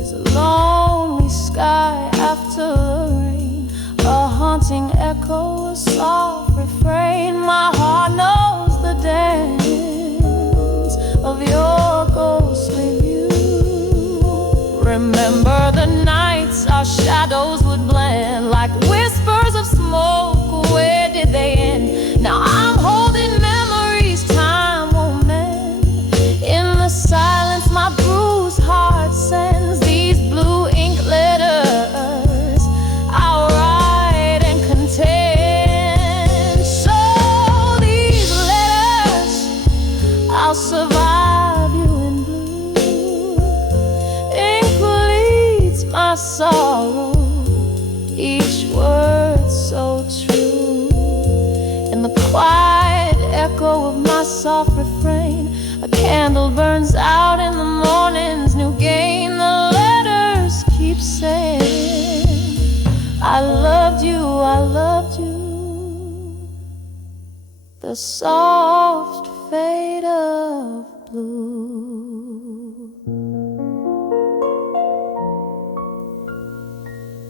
is a lonely sky after the rain, a haunting echo, a soft refrain. My heart knows the dance of your ghostly view. Remember the nights our shadows would blend like whispers of smoke. Where did they end? Now I'm holding memories time won't mend. In the silence my bruised heart sends these blue ink letters I'll write and contend. So these letters, I'll survive you in blue. Ink bleeds my sorrow, each word so true. In the quiet echo of my soft refrain, a candle burns out in the morning's new gain. The letters keep saying, I loved you, I loved you. The soft fade of blue.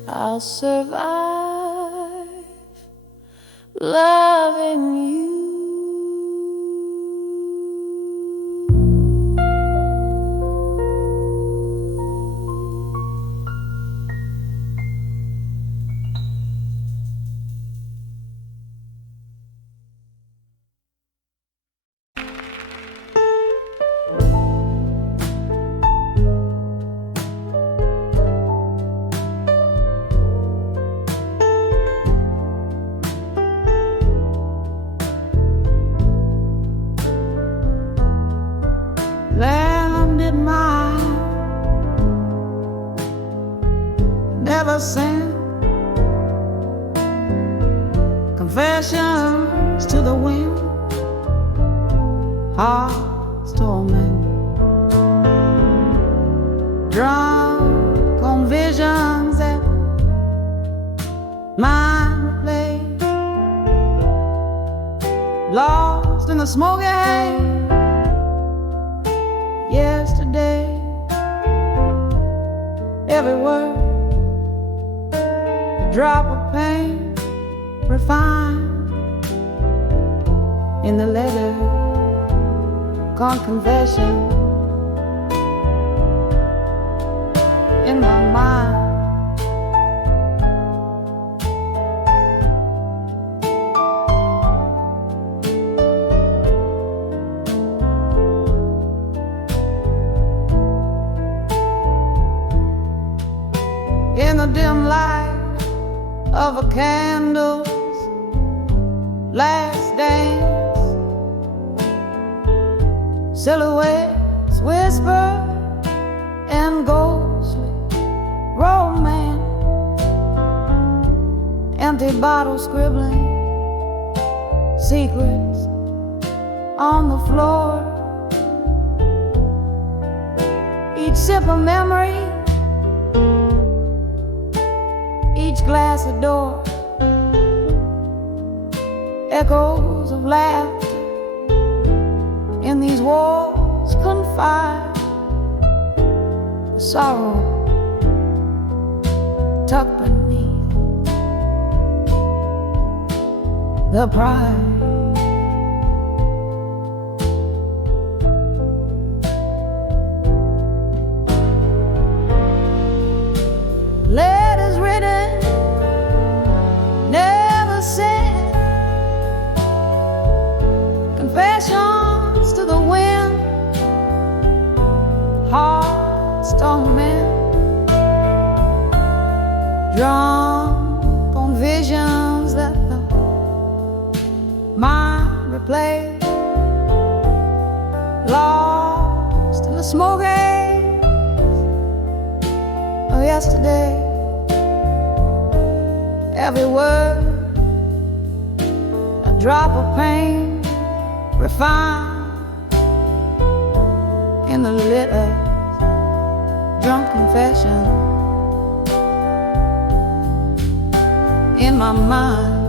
I'll survive loving you. Landed mine, never sent confessions to the wind, heart's torment, drunk on visions that mine play, lost in the smoky haze. Yesterday, every word, a drop of pain, refined in the letter, gone confession in my mind. In the dim light of a candle's last dance, silhouettes whisper and ghostly romance, empty bottles scribbling secrets on the floor, each sip a memory, each glass a door, echoes of laughter in these walls confide, sorrow tucked beneath the pride. Letters written, never sent, confessions to the wind, hearts torment, drunk on visions that the mind replay, lost in the smoky of yesterday. Every word, a drop of pain, refined in the litter, drunk confession in my mind.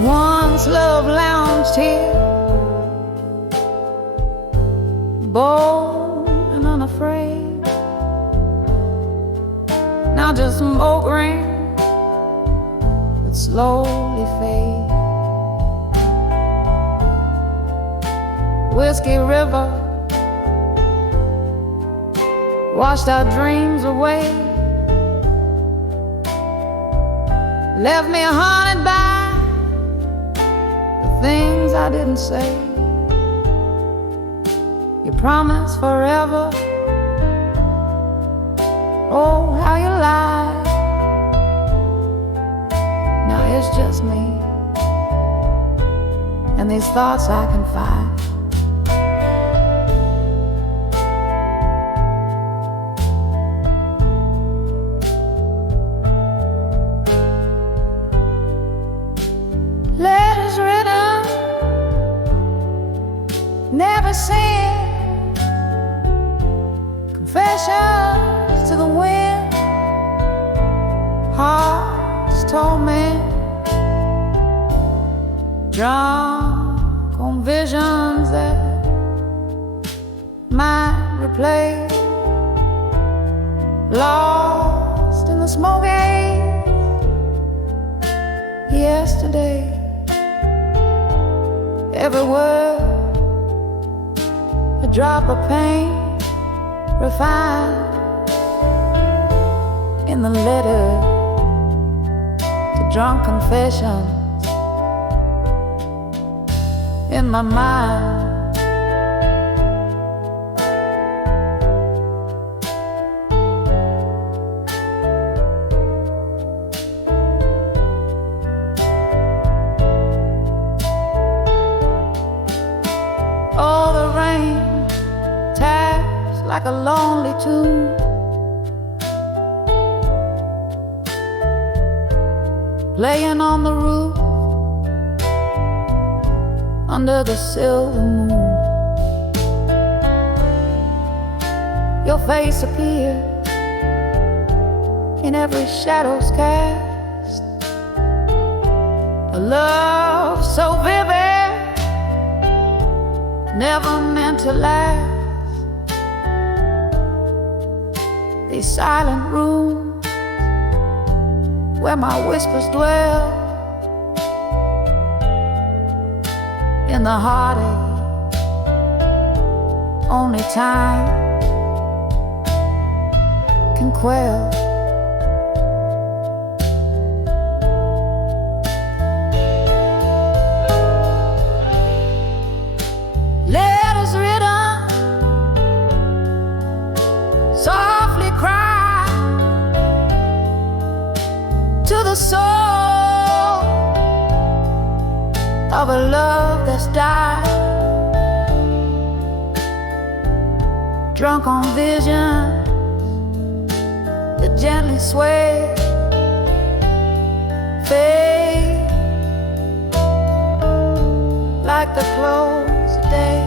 Once love lounged here, bold and unafraid. Now just smoke rings that slowly fade. Whiskey River washed our dreams away, left me haunted by things I didn't say. You promised forever, oh how you lied. Now it's just me and these thoughts I confide. Letters written, never sent, confessions to the wind, hearts torment, drunk on visions that might replay, lost in the smoke yesterday. Every word, a drop of pain, refined in the letter to drunk confessions in my mind. Oh, the rain taps like a lonely tune, playing on the roof under the silver moon. Your face appeared in every shadow's cast, a love so vivid, never meant to last. These silent rooms where my whispers dwell, in the heartache only time can quell. Letters written, softly cry to the soul of a love that's died, drunk on vision that gently sway, fade like the close of day.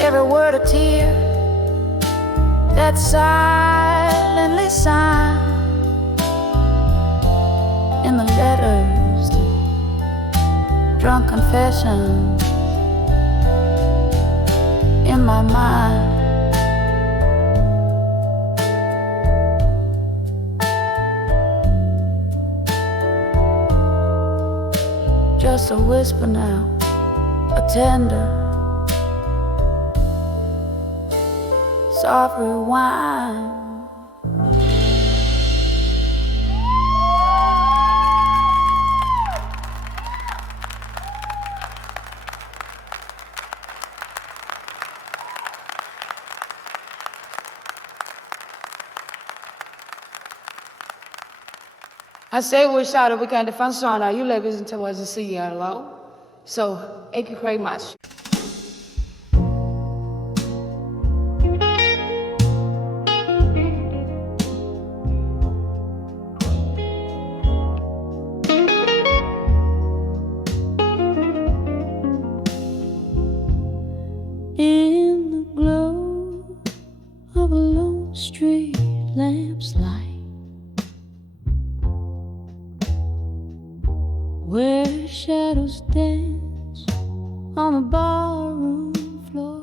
Every word a tear that silently sighed in the letters, drunk confessions in my mind. Just a whisper now, a tender, soft rewind. هسه أول شهر وكان فنشانا يلا بيزن توازن سيارة so thank you very much. In the glow of a lone street lamp's light, where shadows dance on the barroom floor,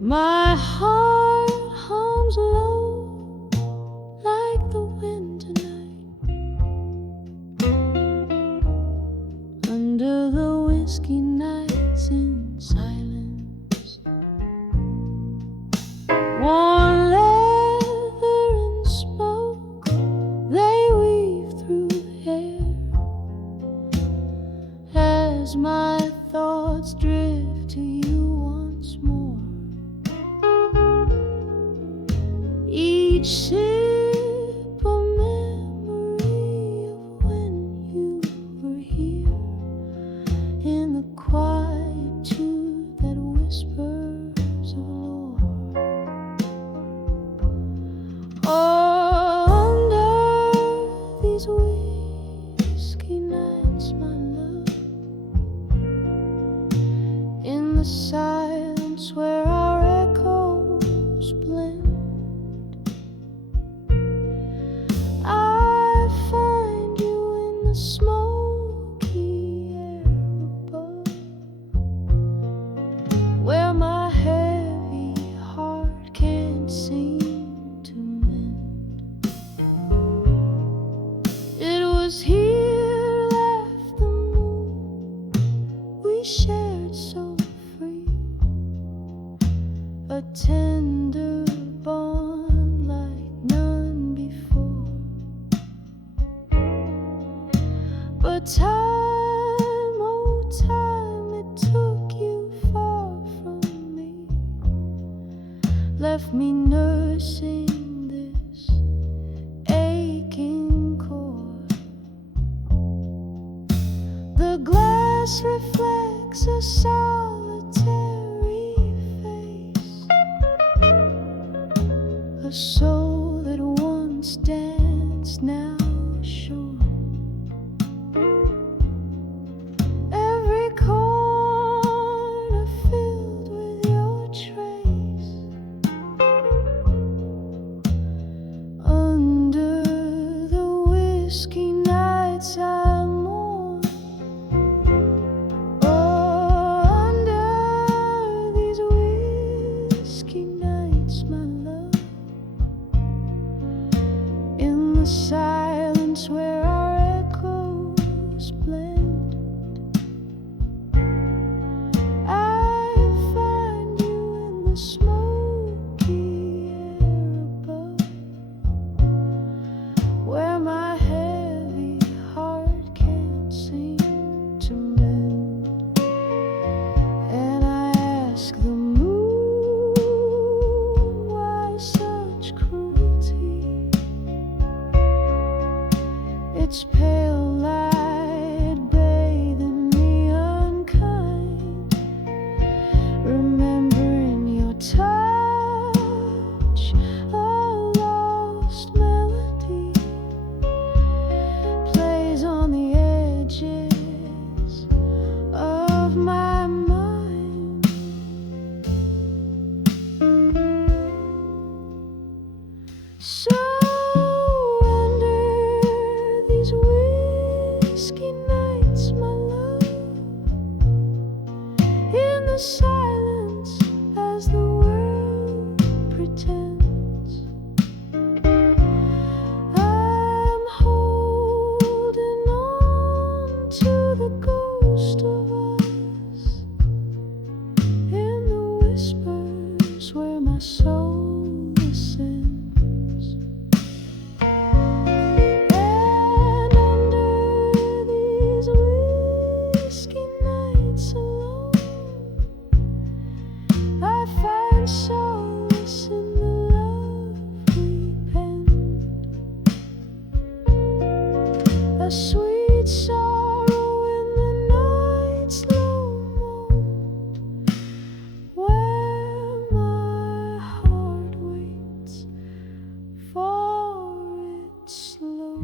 my heart hums low like the wind tonight. Under the whiskey nights in silence, warm leather and smoke, they weave through hair as my thoughts drift to you once more. Each sip a memory of when you were here, in the quietude that whispers of lore. Oh, under these whiskey nights, my love, in the silence where our echoes blend, I find you in the smoky air above, where my heavy heart can't seem to mend. It was here left the moon we shared so free, a tender bond like none before. But time, oh time, it took you far from me, left me nursing this aching chord. The glass reflects a solitary face, a soul that once danced now shore. Every corner filled with your trace, under the whiskey nights I mourn. Oh, under these whiskey nights, my love, in the silence where our echoes blend, I find you in the smoky air above, where my heavy heart can't seem to mend. And I ask the moon, why such cruelty? Its pale light bathing me unkind, remembering your touch, a lost melody plays on the edges of my mind. So under sweet sorrow in the night's low moon, where my heart waits for its slow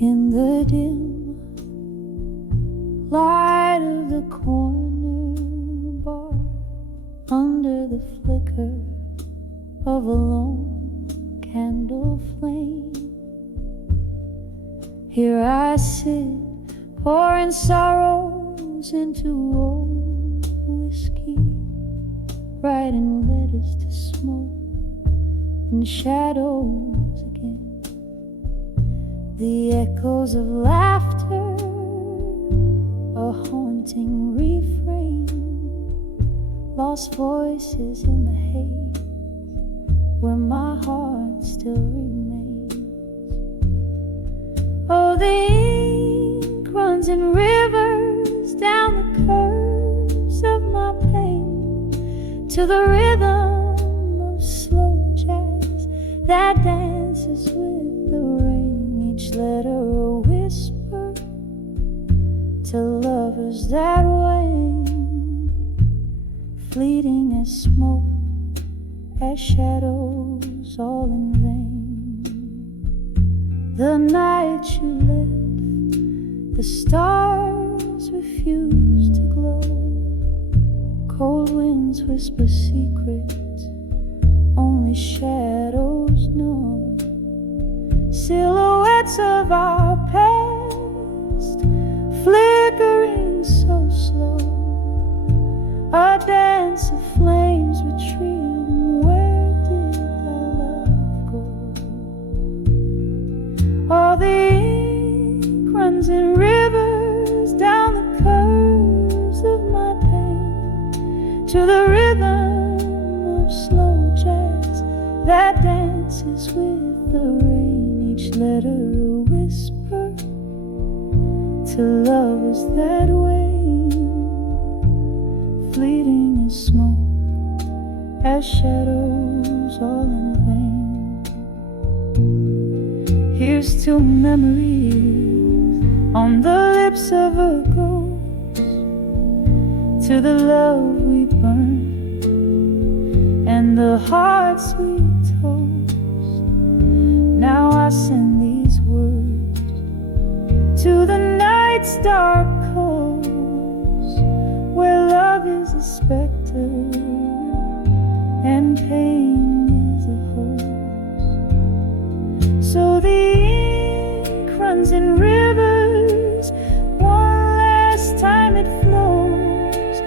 in the dim light of the corner bar, under the flicker of a lone candle flame, here I sit, pouring sorrows into old whiskey, writing letters to smoke and shadows again. The echoes of laughter, a haunting refrain, lost voices in the haze, where my heart still remains. Oh, the ink runs in rivers down the curves of my pain, to the rhythm of slow jazz that dances with the rain. Each letter a whisper to lovers that wane, fleeting as smoke, as shadows, all in vain. The night you left, the stars refuse to glow, cold winds whisper secrets only shadows know. Silhouettes of our past, flickering so slow, a dance of flames retreating. Where did our love go? All the ink runs in rivers down the curves of my pain, to the rhythm of slow jazz that dances with the rain. Each letter a whisper to lovers that wane, fleeting as smoke, as shadows, all in vain. Here's to memories on the lips of a ghost, to the love we burned and the hearts we toast. Now I send these words to the night's dark coast, where love is a specter and pain is a host. So the ink runs in rivers, one last time it flows,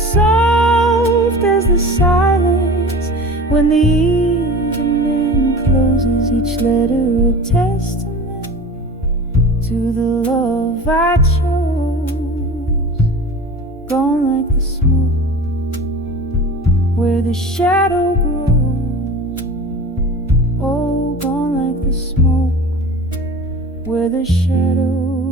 soft as the silence when the evening closes. Each letter a testament to the love I chose, gone like the smoke where the shadow grows. Oh, gone like the smoke where the shadow